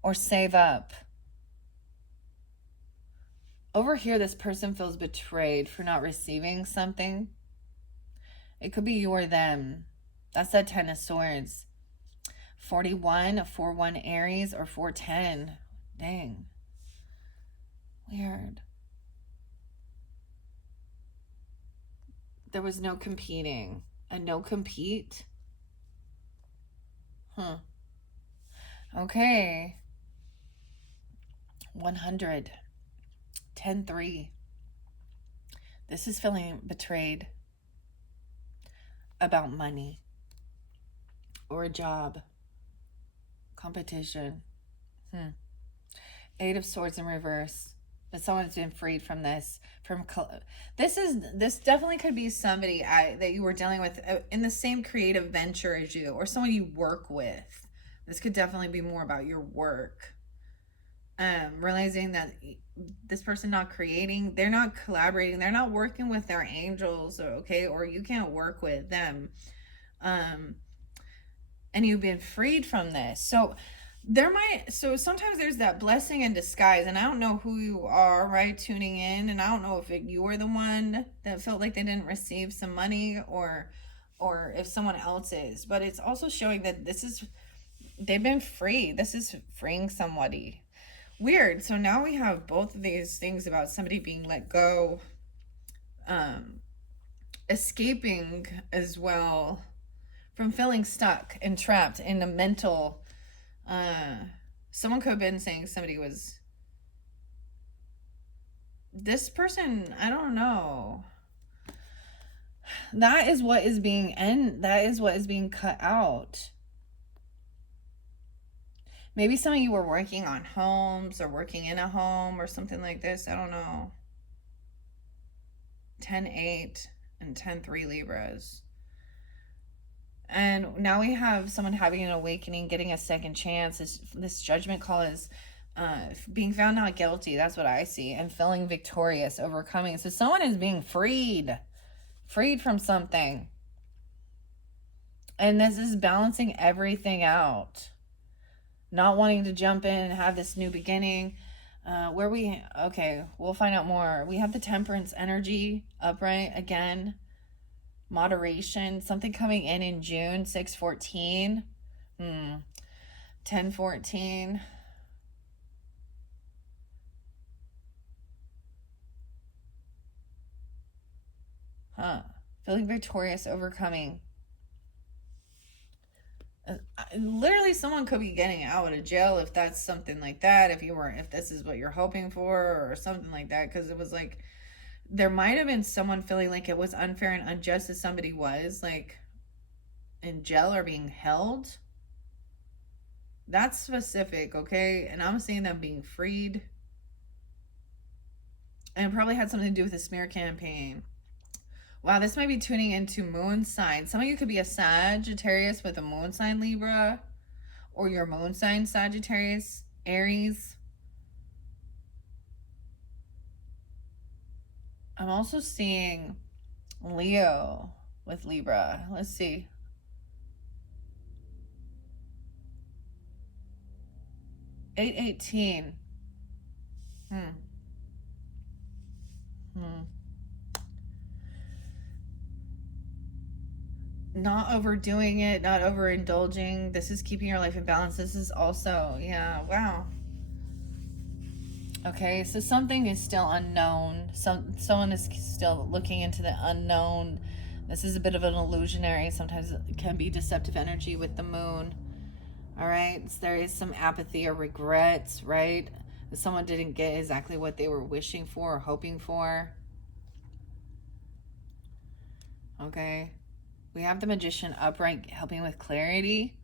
or save up. Over here, this person feels betrayed for not receiving something. It could be you or them. That's that 10 of Swords. 41, 4-1 Aries, or 4-10. Dang. Weird. There was no competing. A no compete? Okay. 100. 10-3. This is feeling betrayed about money or a job, competition. 8 of Swords in reverse. But someone's been freed from this. This definitely could be somebody that you were dealing with in the same creative venture as you, or someone you work with. This could definitely be more about your work. Realizing that this person not creating, they're not collaborating, they're not working with their angels, okay, or you can't work with them, and you've been freed from this. So sometimes there's that blessing in disguise, and I don't know who you are, right, tuning in, and I don't know if you were the one that felt like they didn't receive some money, or if someone else is, but it's also showing that they've been free. This is freeing somebody. Weird. So now we have both of these things about somebody being let go, escaping as well from feeling stuck and trapped in a mental. Someone could have been saying somebody was. This person, I don't know. That is what is being cut out. Maybe some of you were working on homes or working in a home or something like this. I don't know. 10-8 and 10-3 Libras. And now we have someone having an awakening, getting a second chance. This judgment call is being found not guilty. That's what I see. And feeling victorious, overcoming. So someone is being freed from something. And this is balancing everything out. Not wanting to jump in and have this new beginning. We'll find out more. We have the Temperance energy upright again. Moderation, something coming in June. 6-14. 10-14. Feeling victorious, overcoming. Literally someone could be getting out of jail if that's something like that, if this is what you're hoping for or something like that, because it was like there might have been someone feeling like it was unfair and unjust that somebody was like in jail or being held. That's specific, okay? And I'm seeing them being freed, and it probably had something to do with the smear campaign. Wow, this might be tuning into moon sign. Some of you could be a Sagittarius with a moon sign Libra, or your moon sign Sagittarius, Aries. I'm also seeing Leo with Libra. Let's see. $8-18. Not overdoing it, not overindulging. This is keeping your life in balance. This is also, yeah, wow. Okay, so something is still unknown. Someone is still looking into the unknown. This is a bit of an illusionary. Sometimes it can be deceptive energy with the moon. All right, so there is some apathy or regrets, right? Someone didn't get exactly what they were wishing for or hoping for. Okay. We have the Magician upright, helping with clarity.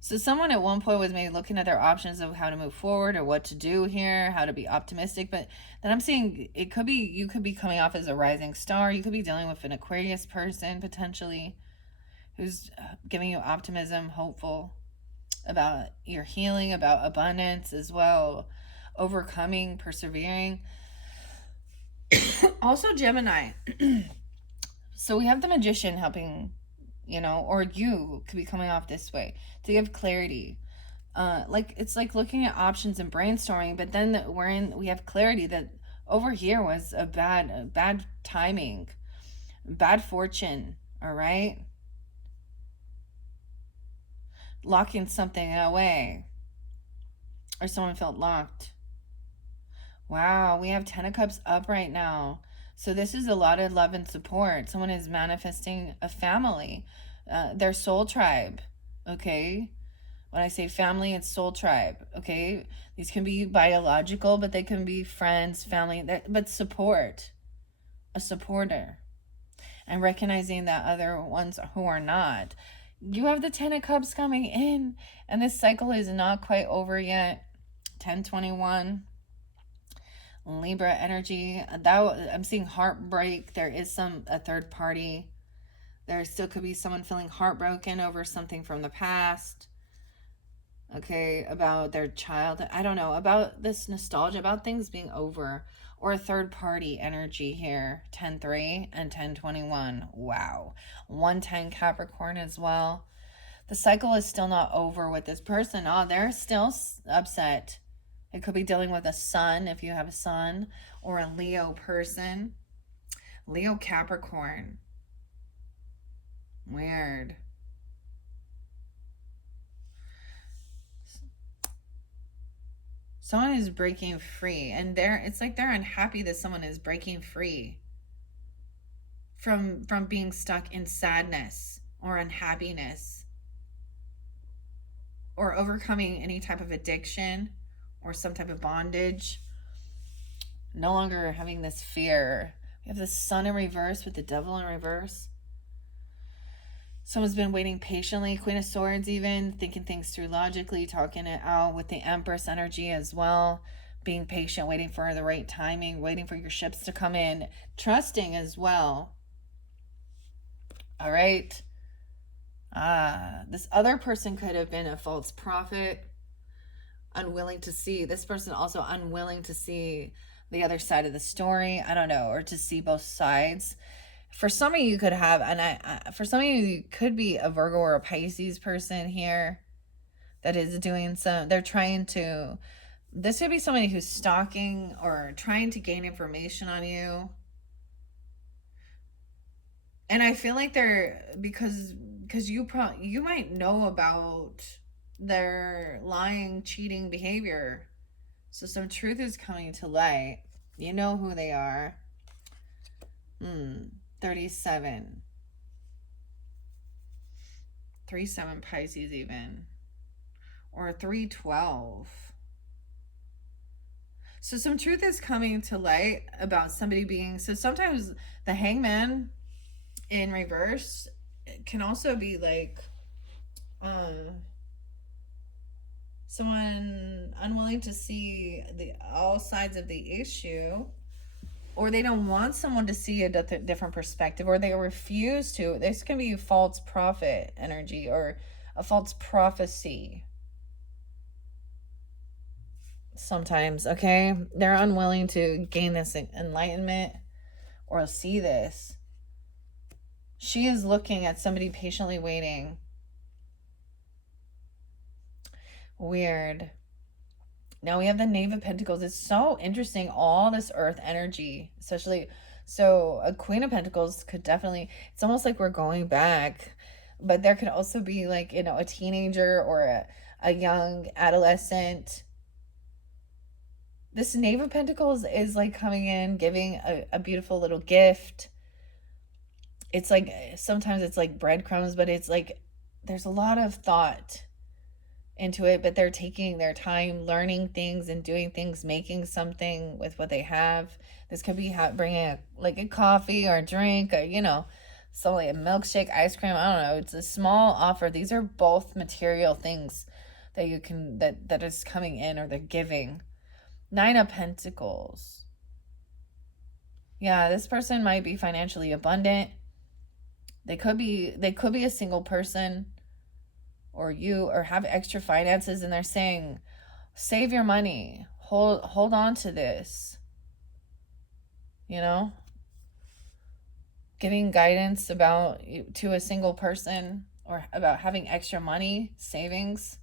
So someone at one point was maybe looking at their options of how to move forward or what to do here, how to be optimistic. But then I'm seeing you could be coming off as a rising star. You could be dealing with an Aquarius person potentially who's giving you optimism, hopeful about your healing, about abundance as well, overcoming, persevering. Also Gemini. So we have the Magician helping, or you could be coming off this way to give clarity. It's like looking at options and brainstorming, but then we have clarity that over here was a bad timing, bad fortune, all right? Locking something away, or someone felt locked. Wow, we have 10 of Cups up right now. So this is a lot of love and support. Someone is manifesting a family, their soul tribe. Okay. When I say family, it's soul tribe. Okay. These can be biological, but they can be friends, family, but support, a supporter, and recognizing that other ones who are not. You have the 10 of Cups coming in, and this cycle is not quite over yet. 1021. Libra energy. That I'm seeing heartbreak. There is a third party. There still could be someone feeling heartbroken over something from the past. Okay, about their child. I don't know, about this nostalgia, about things being over, or a third party energy here. 10-3 and 10-21. Wow. 110 Capricorn as well. The cycle is still not over with this person. Oh, they're still upset. It could be dealing with a sun, if you have a sun, or a Leo person. Leo Capricorn. Weird. Someone is breaking free, and it's like they're unhappy that someone is breaking free from being stuck in sadness or unhappiness, or overcoming any type of addiction or some type of bondage. No longer having this fear. We have the sun in reverse with the devil in reverse. Someone's been waiting patiently. Queen of Swords even. Thinking things through logically. Talking it out with the Empress energy as well. Being patient. Waiting for the right timing. Waiting for your ships to come in. Trusting as well. All right. This other person could have been a false prophet. Unwilling to see. This person also unwilling to see the other side of the story. I don't know. Or to see both sides. For some of you could have, and for some of you could be a Virgo or a Pisces person here that is doing they're trying to, this could be somebody who's stalking or trying to gain information on you. And I feel like because you might know about their lying, cheating behavior. So some truth is coming to light. You know who they are. 37. 3-7 Pisces even. Or 3-12. So some truth is coming to light about somebody being, so sometimes the Hangman in reverse can also be like someone unwilling to see all sides of the issue, or they don't want someone to see a different perspective, or they refuse to. This can be false prophet energy or a false prophecy sometimes. Okay, they're unwilling to gain this enlightenment or see this. She is looking at somebody patiently waiting. Weird. Now we have the Knave of Pentacles. It's so interesting, all this earth energy, especially. So a Queen of Pentacles could definitely, it's almost like we're going back, but there could also be like, you know, a teenager or a young adolescent. This Knave of Pentacles is like coming in, giving a beautiful little gift. It's like, sometimes it's like breadcrumbs, but it's like, there's a lot of thought into it, but they're taking their time learning things and doing things, making something with what they have. This could be bringing a coffee or a drink, or, you know, so like a milkshake, ice cream. I don't know. It's a small offer. These are both material things that you can, that is coming in, or they're giving. 9 of Pentacles. Yeah, this person might be financially abundant. They could be a single person, or have extra finances, and they're saying, save your money, hold on to this, you know, giving guidance to a single person, or about having extra money, savings.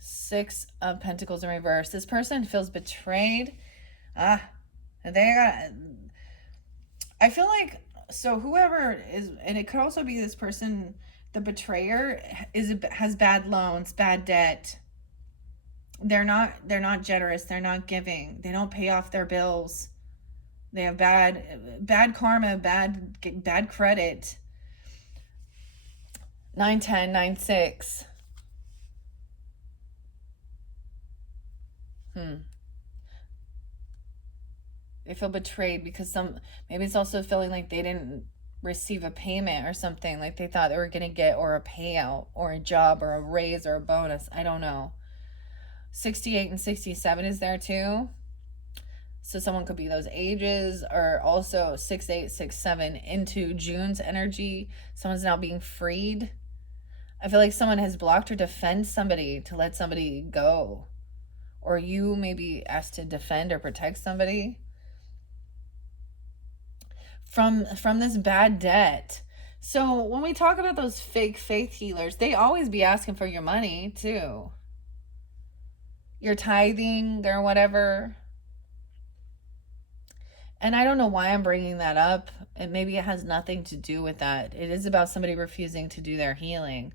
6 of Pentacles in reverse. This person feels betrayed. I feel like, so whoever is, and it could also be this person, the betrayer has bad loans, bad debt. They're not generous. They're not giving. They don't pay off their bills. They have bad karma, bad credit. 910, 9-6. They feel betrayed because maybe it's also feeling like they didn't receive a payment or something, like they thought they were going to get, or a payout or a job or a raise or a bonus. I don't know. 68 and 67 is there too. So someone could be those ages, or also 6-8, 6-7 into June's energy. Someone's now being freed. I feel like someone has blocked or defend somebody to let somebody go. Or you may be asked to defend or protect somebody from this bad debt. So when we talk about those fake faith healers, they always be asking for your money too. Your tithing or whatever. And I don't know why I'm bringing that up. And maybe it has nothing to do with that. It is about somebody refusing to do their healing.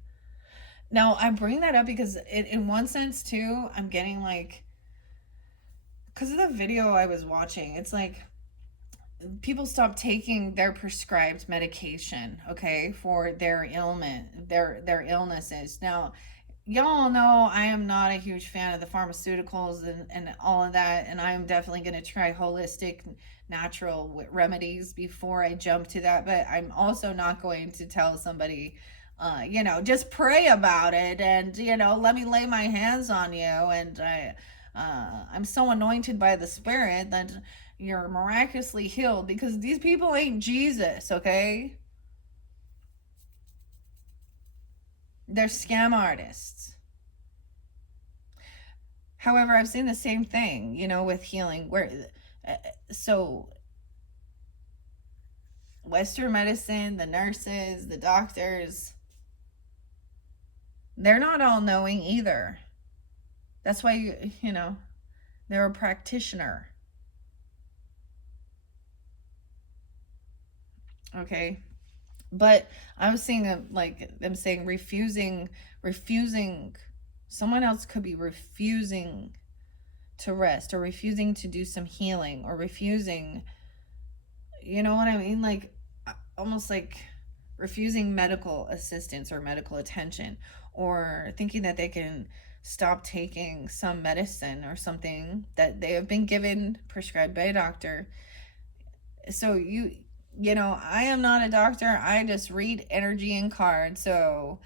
Now, I bring that up because in one sense too, I'm getting like, because of the video I was watching, it's like people stop taking their prescribed medication, okay, for their ailment, their illnesses. Now, y'all know I am not a huge fan of the pharmaceuticals and all of that, and I'm definitely going to try holistic natural remedies before I jump to that. But I'm also not going to tell somebody, just pray about it and, let me lay my hands on you. And I'm so anointed by the Spirit that you're miraculously healed, because these people ain't Jesus, okay? They're scam artists. However, I've seen the same thing, with healing, where so Western medicine, the nurses, the doctors, they're not all knowing either. That's why, they're a practitioner. Okay. But I was seeing like them saying refusing. Someone else could be refusing to rest, or refusing to do some healing, or refusing, you know what I mean? Like almost like refusing medical assistance or medical attention, or thinking that they can stop taking some medicine or something that they have been given, prescribed by a doctor. So I am not a doctor. I just read energy and cards. So,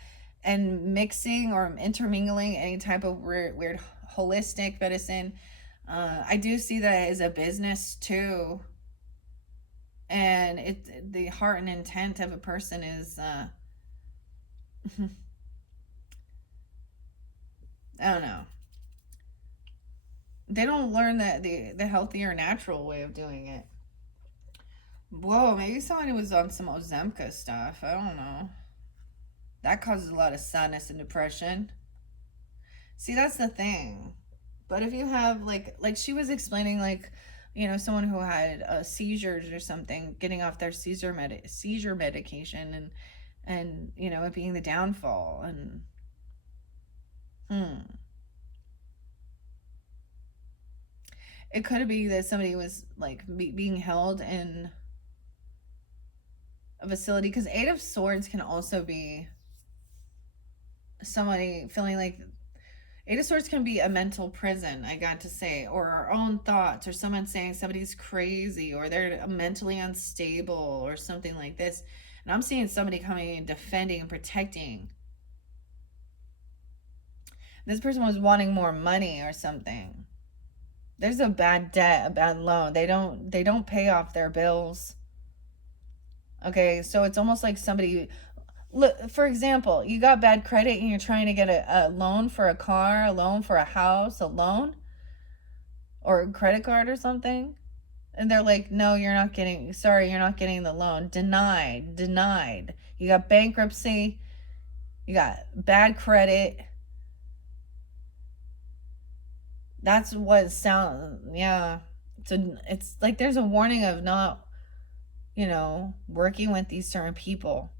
and mixing or intermingling any type of weird holistic medicine, I do see that as a business too. And the heart and intent of a person is, I don't know. They don't learn the healthier natural way of doing it. Whoa, maybe someone was on some Ozemka stuff. I don't know. That causes a lot of sadness and depression. See, that's the thing. But if you have like she was explaining, like, someone who had seizures or something, getting off their seizure medication, and it being the downfall, and it could be that somebody was like being held in a facility, because Eight of Swords can also be somebody feeling like, Eight of Swords can be a mental prison, I got to say, or our own thoughts, or someone saying somebody's crazy, or they're mentally unstable, or something like this. And I'm seeing somebody coming and defending and protecting. This person was wanting more money or something. There's a bad debt, a bad loan. They don't pay off their bills. Okay, so it's almost like somebody, look, for example, you got bad credit and you're trying to get a loan for a car, a loan for a house, a loan, or a credit card or something. And they're like, no, you're not getting the loan. Denied. You got bankruptcy. You got bad credit. That's what it sounds, yeah. It's like there's a warning of not, working with these certain people.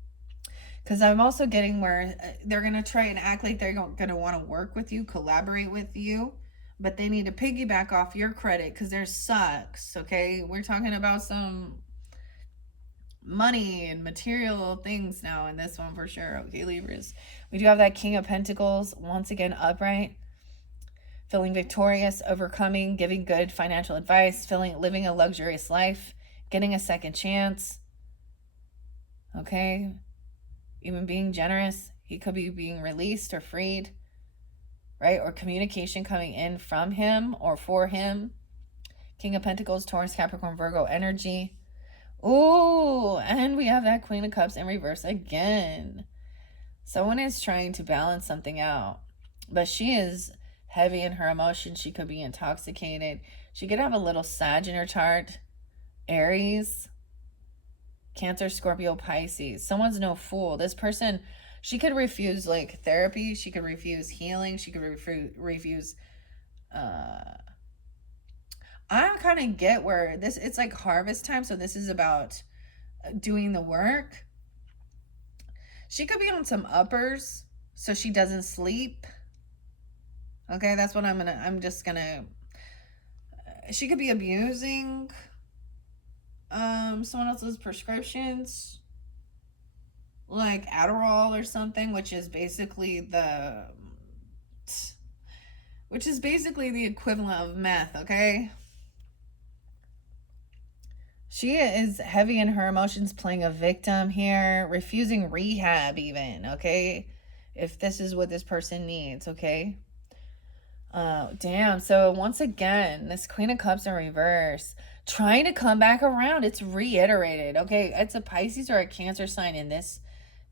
Because I'm also getting where they're going to try and act like they're going to want to work with you, collaborate with you, but they need to piggyback off your credit because theirs sucks. Okay, we're talking about some money and material things now in this one for sure. Okay, Libras. We do have that King of Pentacles once again upright, feeling victorious, overcoming, giving good financial advice, living a luxurious life, getting a second chance. Okay, even being generous. He could be being released or freed, right? Or communication coming in from him or for him. King of Pentacles, Taurus, Capricorn, Virgo energy. Ooh, and we have that Queen of Cups in reverse again. Someone is trying to balance something out, but she is heavy in her emotions. She could be intoxicated. She could have a little Sag in her chart. Aries, Cancer, Scorpio, Pisces. Someone's no fool. This person, she could refuse like therapy. She could refuse healing. She could refuse. I kind of get where this, it's like harvest time. So this is about doing the work. She could be on some uppers so she doesn't sleep. Okay, that's what she could be abusing someone else's prescriptions, like Adderall or something, which is basically the equivalent of meth, okay? She is heavy in her emotions, playing a victim here, refusing rehab even, okay? If this is what this person needs, okay? Damn. So once again, this Queen of Cups in reverse, trying to come back around. It's reiterated, okay? It's a Pisces or a Cancer sign in this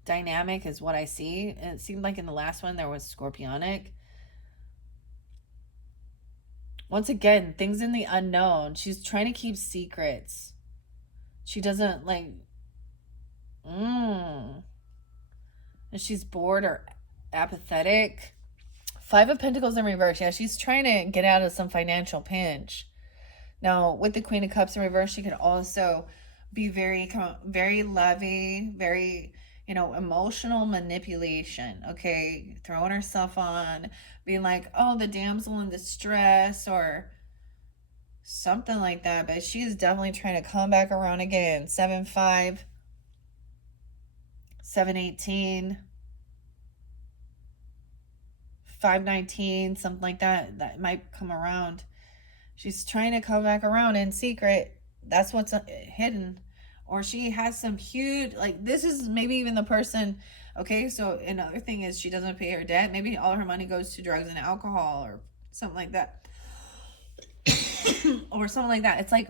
dynamic is what I see. And it seemed like in the last one there was Scorpionic. Once again, things in the unknown. She's trying to keep secrets. She doesn't like, and she's bored or apathetic. Five of Pentacles in reverse. Yeah, she's trying to get out of some financial pinch. Now, with the Queen of Cups in reverse, she could also be very, very loving, very, emotional manipulation, okay? Throwing herself on, being like, oh, the damsel in distress or something like that. But she is definitely trying to come back around again. 7-5, 7-18, 5-19, something like that. That might come around. She's trying to come back around in secret. That's what's hidden. Or she has some huge, like, this is maybe even the person, okay? So another thing is she doesn't pay her debt. Maybe all her money goes to drugs and alcohol or something like that. Or something like that. It's like,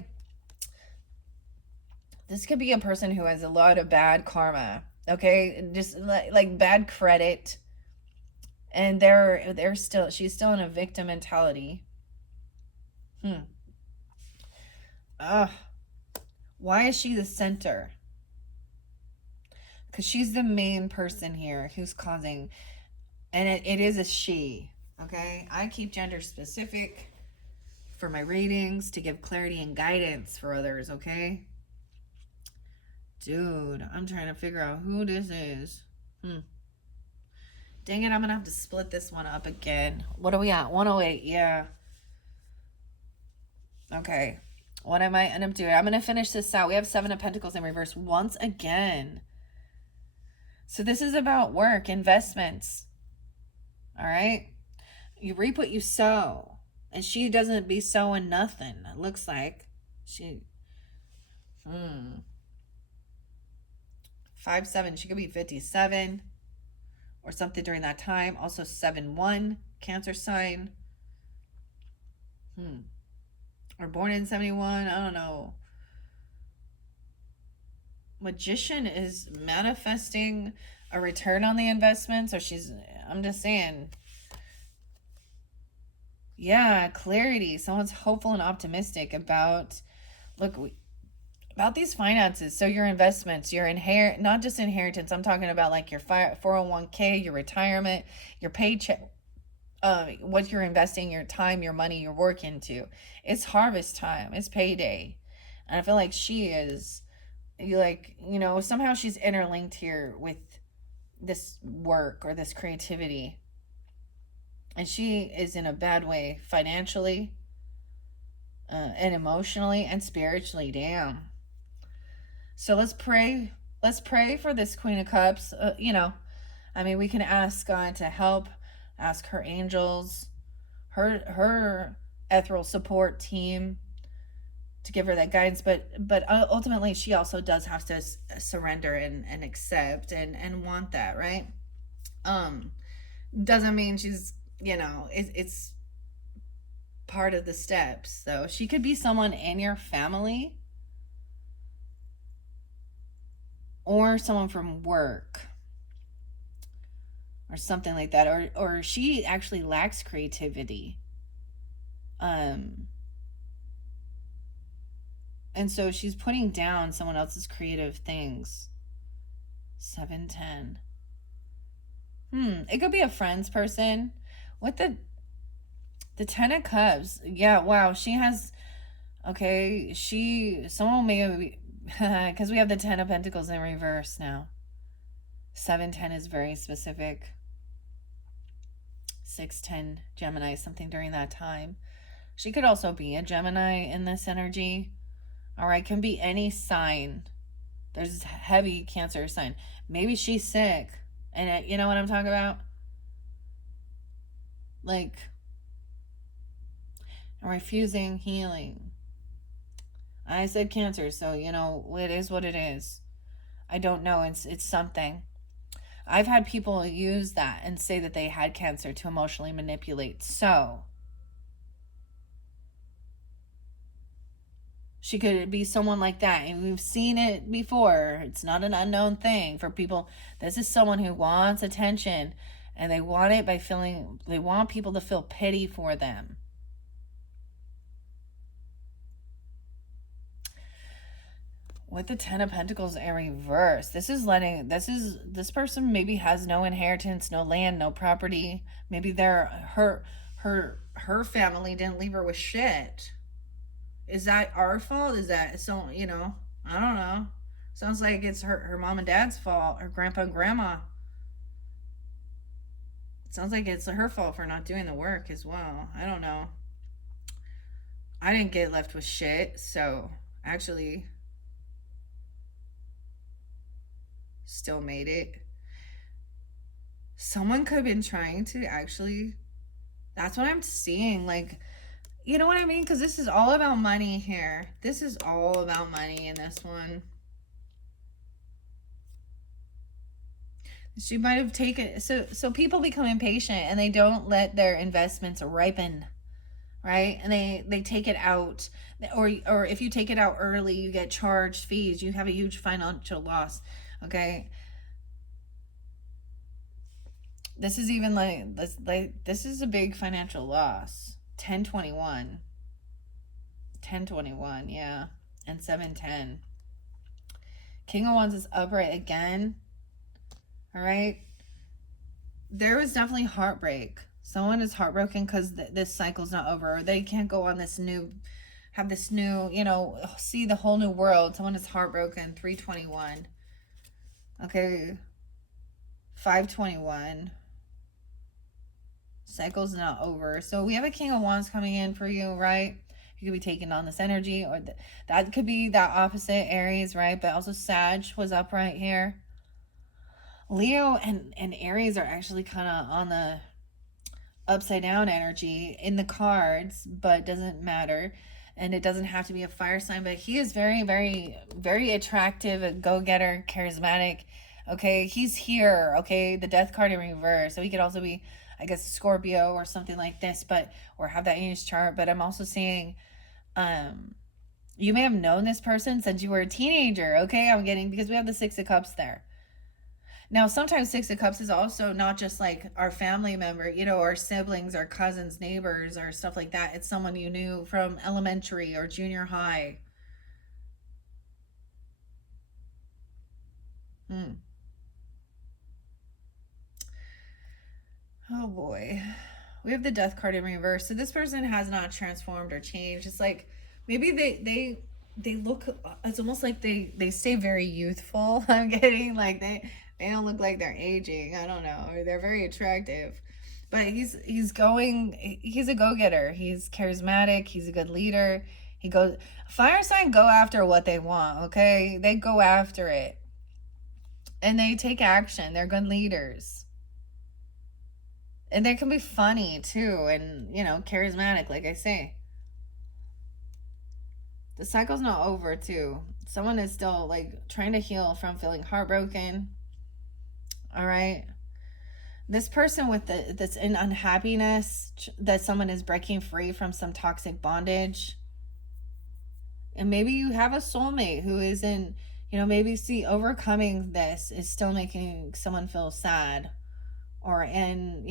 this could be a person who has a lot of bad karma, okay? Just like bad credit. And she's still in a victim mentality. Why is she the center? Because she's the main person here who's causing, and it is a she, okay? I keep gender specific for my readings to give clarity and guidance for others, okay? Dude, I'm trying to figure out who this is. Dang it, I'm going to have to split this one up again. What are we at? 108, yeah. Okay. What I might end up doing, I'm going to finish this out. We have 7 of Pentacles in reverse once again. So this is about work, investments. All right? You reap what you sow. And she doesn't be sowing nothing. It looks like she... 5-7, she could be 57 or something during that time. Also 7-1, Cancer sign. Or born in 71, I don't know. Magician is manifesting a return on the investments, or I'm just saying. Yeah, clarity. Someone's hopeful and optimistic about, about these finances. So your investments, your not just inheritance. I'm talking about like your 401k, your retirement, your paycheck, what you're investing your time, your money, your work into. It's harvest time. It's payday. And I feel like she is, somehow she's interlinked here with this work or this creativity. And she is in a bad way financially, and emotionally and spiritually. Damn. So let's pray. Let's pray for this Queen of Cups. I mean, we can ask God to help, ask her angels, her ethereal support team to give her that guidance. But ultimately, she also does have to surrender and accept and want that, right? Um, doesn't mean she's it's part of the steps. So she could be someone in your family or someone from work or something like that, or she actually lacks creativity, um and so she's putting down someone else's creative things. 710. It could be a friends person with the 10 of cups. Yeah, wow, she has. Okay, someone may because we have the 10 of pentacles in reverse now. 710 is very specific. 610 Gemini, something during that time. She could also be a Gemini in this energy. All right, can be any sign. There's heavy Cancer sign. Maybe she's sick, and you know what I'm talking about. Like, refusing healing. I said Cancer, so it is what it is. I don't know. It's something. I've had people use that and say that they had Cancer to emotionally manipulate. So she could be someone like that. And we've seen it before. It's not an unknown thing for people. This is someone who wants attention, and they want it by they want people to feel pity for them. With the 10 of pentacles in reverse, this person maybe has no inheritance, no land, no property. Maybe her family didn't leave her with shit. Is that our fault? Is that so? I don't know. Sounds like it's her mom and dad's fault, her grandpa and grandma. It sounds like it's her fault for not doing the work as well. I don't know. I didn't get left with shit, so actually still made it. Someone could have been trying to actually. That's what I'm seeing. Like, you know what I mean? Because this is all about money here. This is all about money in this one. She might have taken. So people become impatient and they don't let their investments ripen, right? And they take it out, or if you take it out early, you get charged fees. You have a huge financial loss. Okay. This is even this is a big financial loss. 1021. 1021, yeah. And 710. King of Wands is upright again. All right. There was definitely heartbreak. Someone is heartbroken because this cycle's not over. Or they can't go on this new, see the whole new world. Someone is heartbroken. 321. Okay. 521. Cycle's not over. So we have a King of Wands coming in for you, right? You could be taking on this energy, or that could be that opposite Aries, right? But also Sag was upright here. Leo and Aries are actually kind of on the upside down energy in the cards, but doesn't matter. And it doesn't have to be a fire sign, but he is very, very, very attractive, a go-getter, charismatic. Okay, he's here. Okay, the Death card in reverse. So he could also be, I guess, Scorpio or something like this, or have that in his chart. But I'm also seeing, you may have known this person since you were a teenager. Okay, I'm getting, because we have the 6 of Cups there. Now, sometimes 6 of Cups is also not just like our family member, our siblings, our cousins, neighbors, or stuff like that. It's someone you knew from elementary or junior high. Oh boy. We have the Death card in reverse. So this person has not transformed or changed. It's like maybe they look, it's almost like they stay very youthful. I'm getting like they don't look like they're aging. I don't know. Or they're very attractive. But he's a go-getter. He's charismatic, he's a good leader. He goes Fire sign go after what they want, okay? They go after it. And they take action. They're good leaders. And they can be funny too, and charismatic, like I say. The cycle's not over too. Someone is still like trying to heal from feeling heartbroken. All right. This person with this in unhappiness, that someone is breaking free from some toxic bondage. And maybe you have a soulmate who is in, maybe see overcoming this is still making someone feel sad, or in,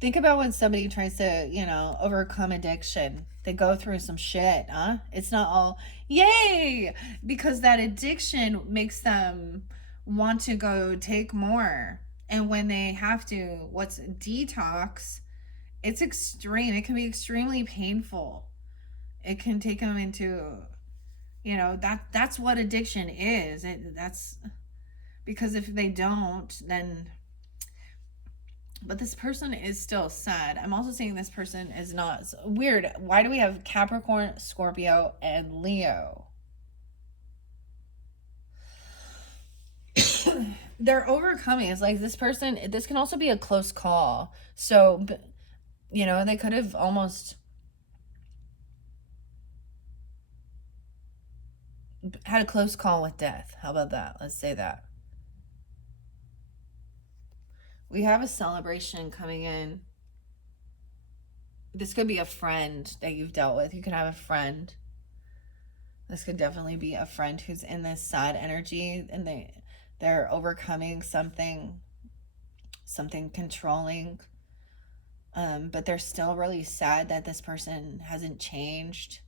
think about when somebody tries to, overcome addiction. They go through some shit, huh? It's not all yay, because that addiction makes them want to go take more. And when they have to, what's detox, it's extreme. It can be extremely painful. It can take them into, that's what addiction is. That's because if they don't, then. But this person is still sad. I'm also saying this person is not weird. Why do we have Capricorn, Scorpio, and Leo? They're overcoming. It's like this person, this can also be a close call. So, they could have almost had a close call with death. How about that? Let's say that. We have a celebration coming in. This could be a friend that you've dealt with. You could have a friend. This could definitely be a friend who's in this sad energy, and they're overcoming something controlling. But they're still really sad that this person hasn't changed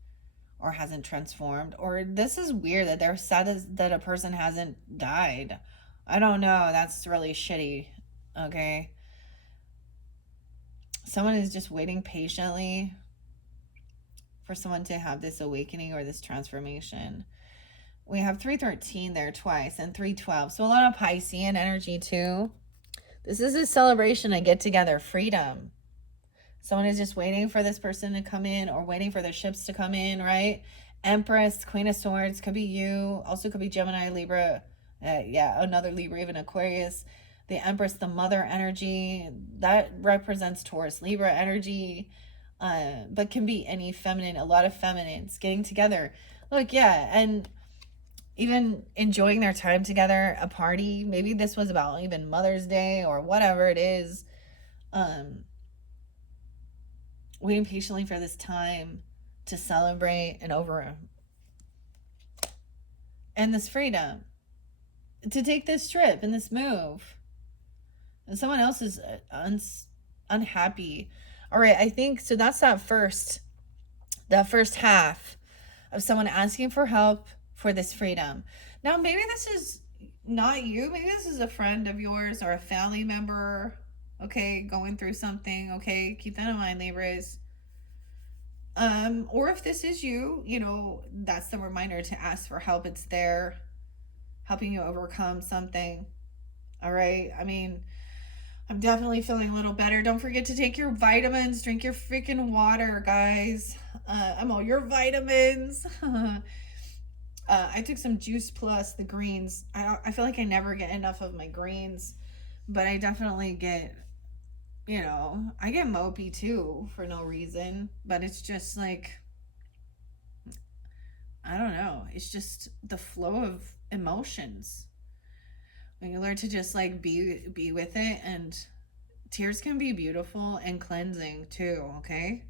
or hasn't transformed. Or this is weird that they're sad that a person hasn't died. I don't know. That's really shitty. Okay. Someone is just waiting patiently for someone to have this awakening or this transformation. We have 313 there twice and 312. So a lot of Piscean energy too. This is a celebration, a get together, freedom. Someone is just waiting for this person to come in, or waiting for their ships to come in, right? Empress, Queen of Swords, could be you. Also could be Gemini, Libra. Another Libra, even Aquarius. The Empress, the mother energy, that represents Taurus, Libra energy, but can be any feminine, a lot of feminines getting together. Look, yeah, and even enjoying their time together, a party. Maybe this was about even Mother's Day or whatever it is. Waiting patiently for this time to celebrate and this freedom to take this trip and this move. And someone else is unhappy. All right, I think so. That's that first half of someone asking for help for this freedom. Now, maybe this is not you. Maybe this is a friend of yours or a family member. Okay, going through something. Okay, keep that in mind, Libras. Or if this is you, that's the reminder to ask for help. It's there, helping you overcome something. All right. I mean, I'm definitely feeling a little better. Don't forget to take your vitamins. Drink your freaking water, guys. I'm all your vitamins. I took some Juice Plus, the greens. I feel like I never get enough of my greens, but I definitely get, I get mopey too for no reason. But it's just like, I don't know. It's just the flow of emotions. When you learn to just like be with it, and tears can be beautiful and cleansing too, okay?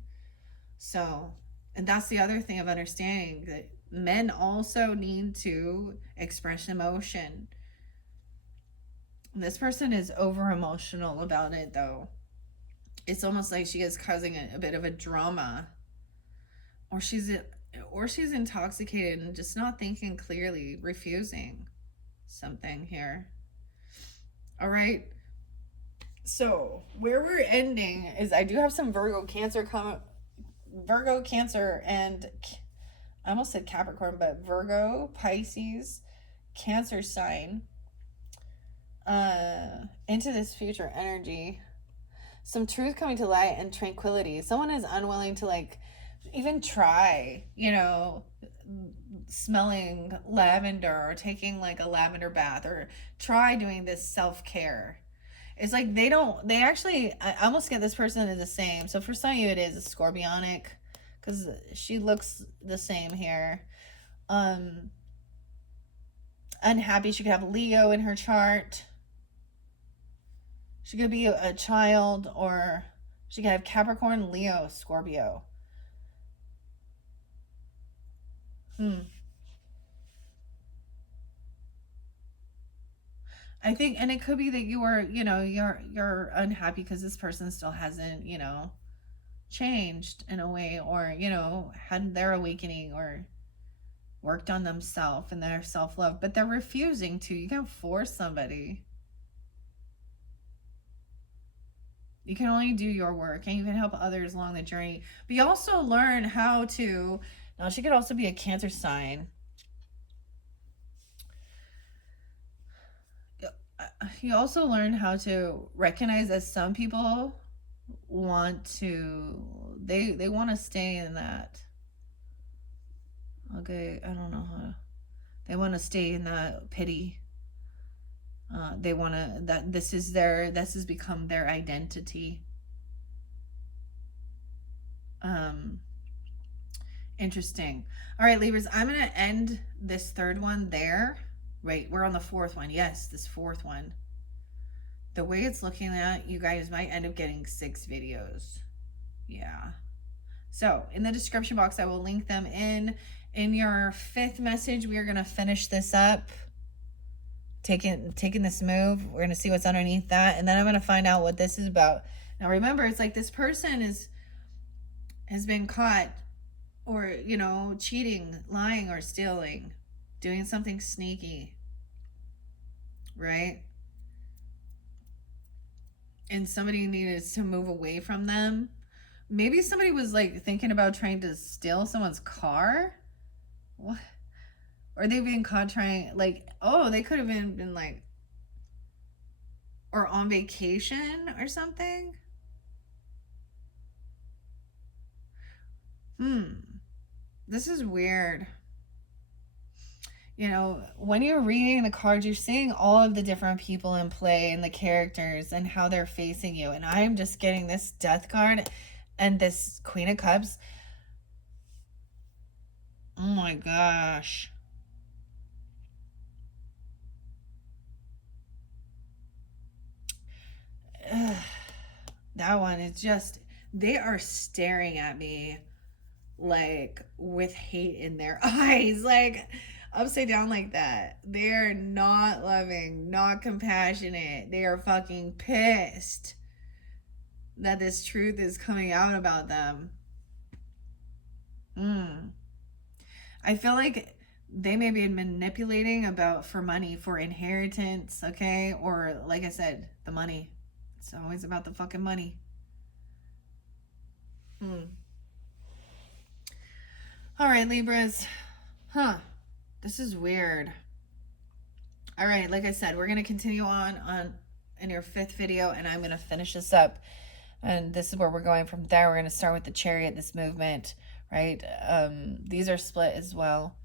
So, and that's the other thing of understanding, that men also need to express emotion. This person is over emotional about it though. It's almost like she is causing a bit of a drama, or she's intoxicated and just not thinking clearly, refusing something here. All right. So where we're ending is, I do have some Virgo, Cancer, and I almost said Capricorn, but Virgo, Pisces, Cancer sign. into this future energy. Some truth coming to light and tranquility. Someone is unwilling to like even try, you know, smelling lavender or taking like a lavender bath or try doing this self-care. It's like they actually, I almost get this person is the same. So for some of you, it is a scorpionic because she looks the same here. Unhappy. She could have Leo in her chart. She could be a child, or she could have Capricorn, Leo, Scorpio. I think, and it could be that you were, you know, you're unhappy because this person still hasn't, you know, changed in a way, or you know, had their awakening or worked on themselves and their self-love, but they're refusing to. You can't force somebody. You can only do your work, and you can help others along the journey, but you also learn how to, now she could also be a Cancer sign. You also learn how to recognize that some people want to, they want to stay in that, okay, I don't know how, they want to stay in that pity. They want to, that this has become their identity. Interesting. All right, Libras, I'm going to end this third one there. Right, we're on the fourth one. Yes, this fourth one. The way it's looking at, you guys might end up getting 6 videos. Yeah. So in the description box, I will link them in. In your 5th message, we are going to finish this up. Taking this move. We're going to see what's underneath that. And then I'm going to find out what this is about. Now, remember, it's like this person has been caught, or, you know, cheating, lying, or stealing, doing something sneaky, right? And somebody needed to move away from them. Maybe somebody was like thinking about trying to steal someone's car. What? Or they've been caught trying, like, oh, they could have been like, or on vacation or something. This is weird. You know, when you're reading the cards, you're seeing all of the different people in play and the characters and how they're facing you. And I'm just getting this Death card and this Queen of Cups. Oh my gosh. That one is just, they are staring at me like with hate in their eyes, like upside down like that. They're not loving, not compassionate. They are fucking pissed that this truth is coming out about them. I feel like they may be manipulating about for money, for inheritance, okay? Or like I said, the money. It's always about the fucking money. All right, Libras. This is weird. All right, like I said, we're going to continue on in your 5th video, and I'm going to finish this up. And this is where we're going from there. We're going to start with the Chariot, this movement, right? These are split as well.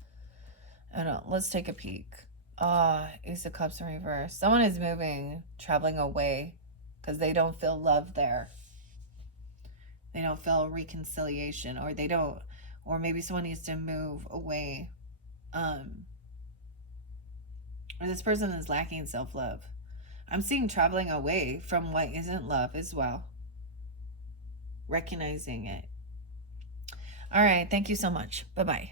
Let's take a peek. Ace of Cups in reverse. Someone is moving, traveling away, because they don't feel love there. They don't feel reconciliation, or they don't, or maybe someone needs to move away. Or this person is lacking self-love. I'm seeing traveling away from what isn't love as well. Recognizing it. All right. Thank you so much. Bye-bye.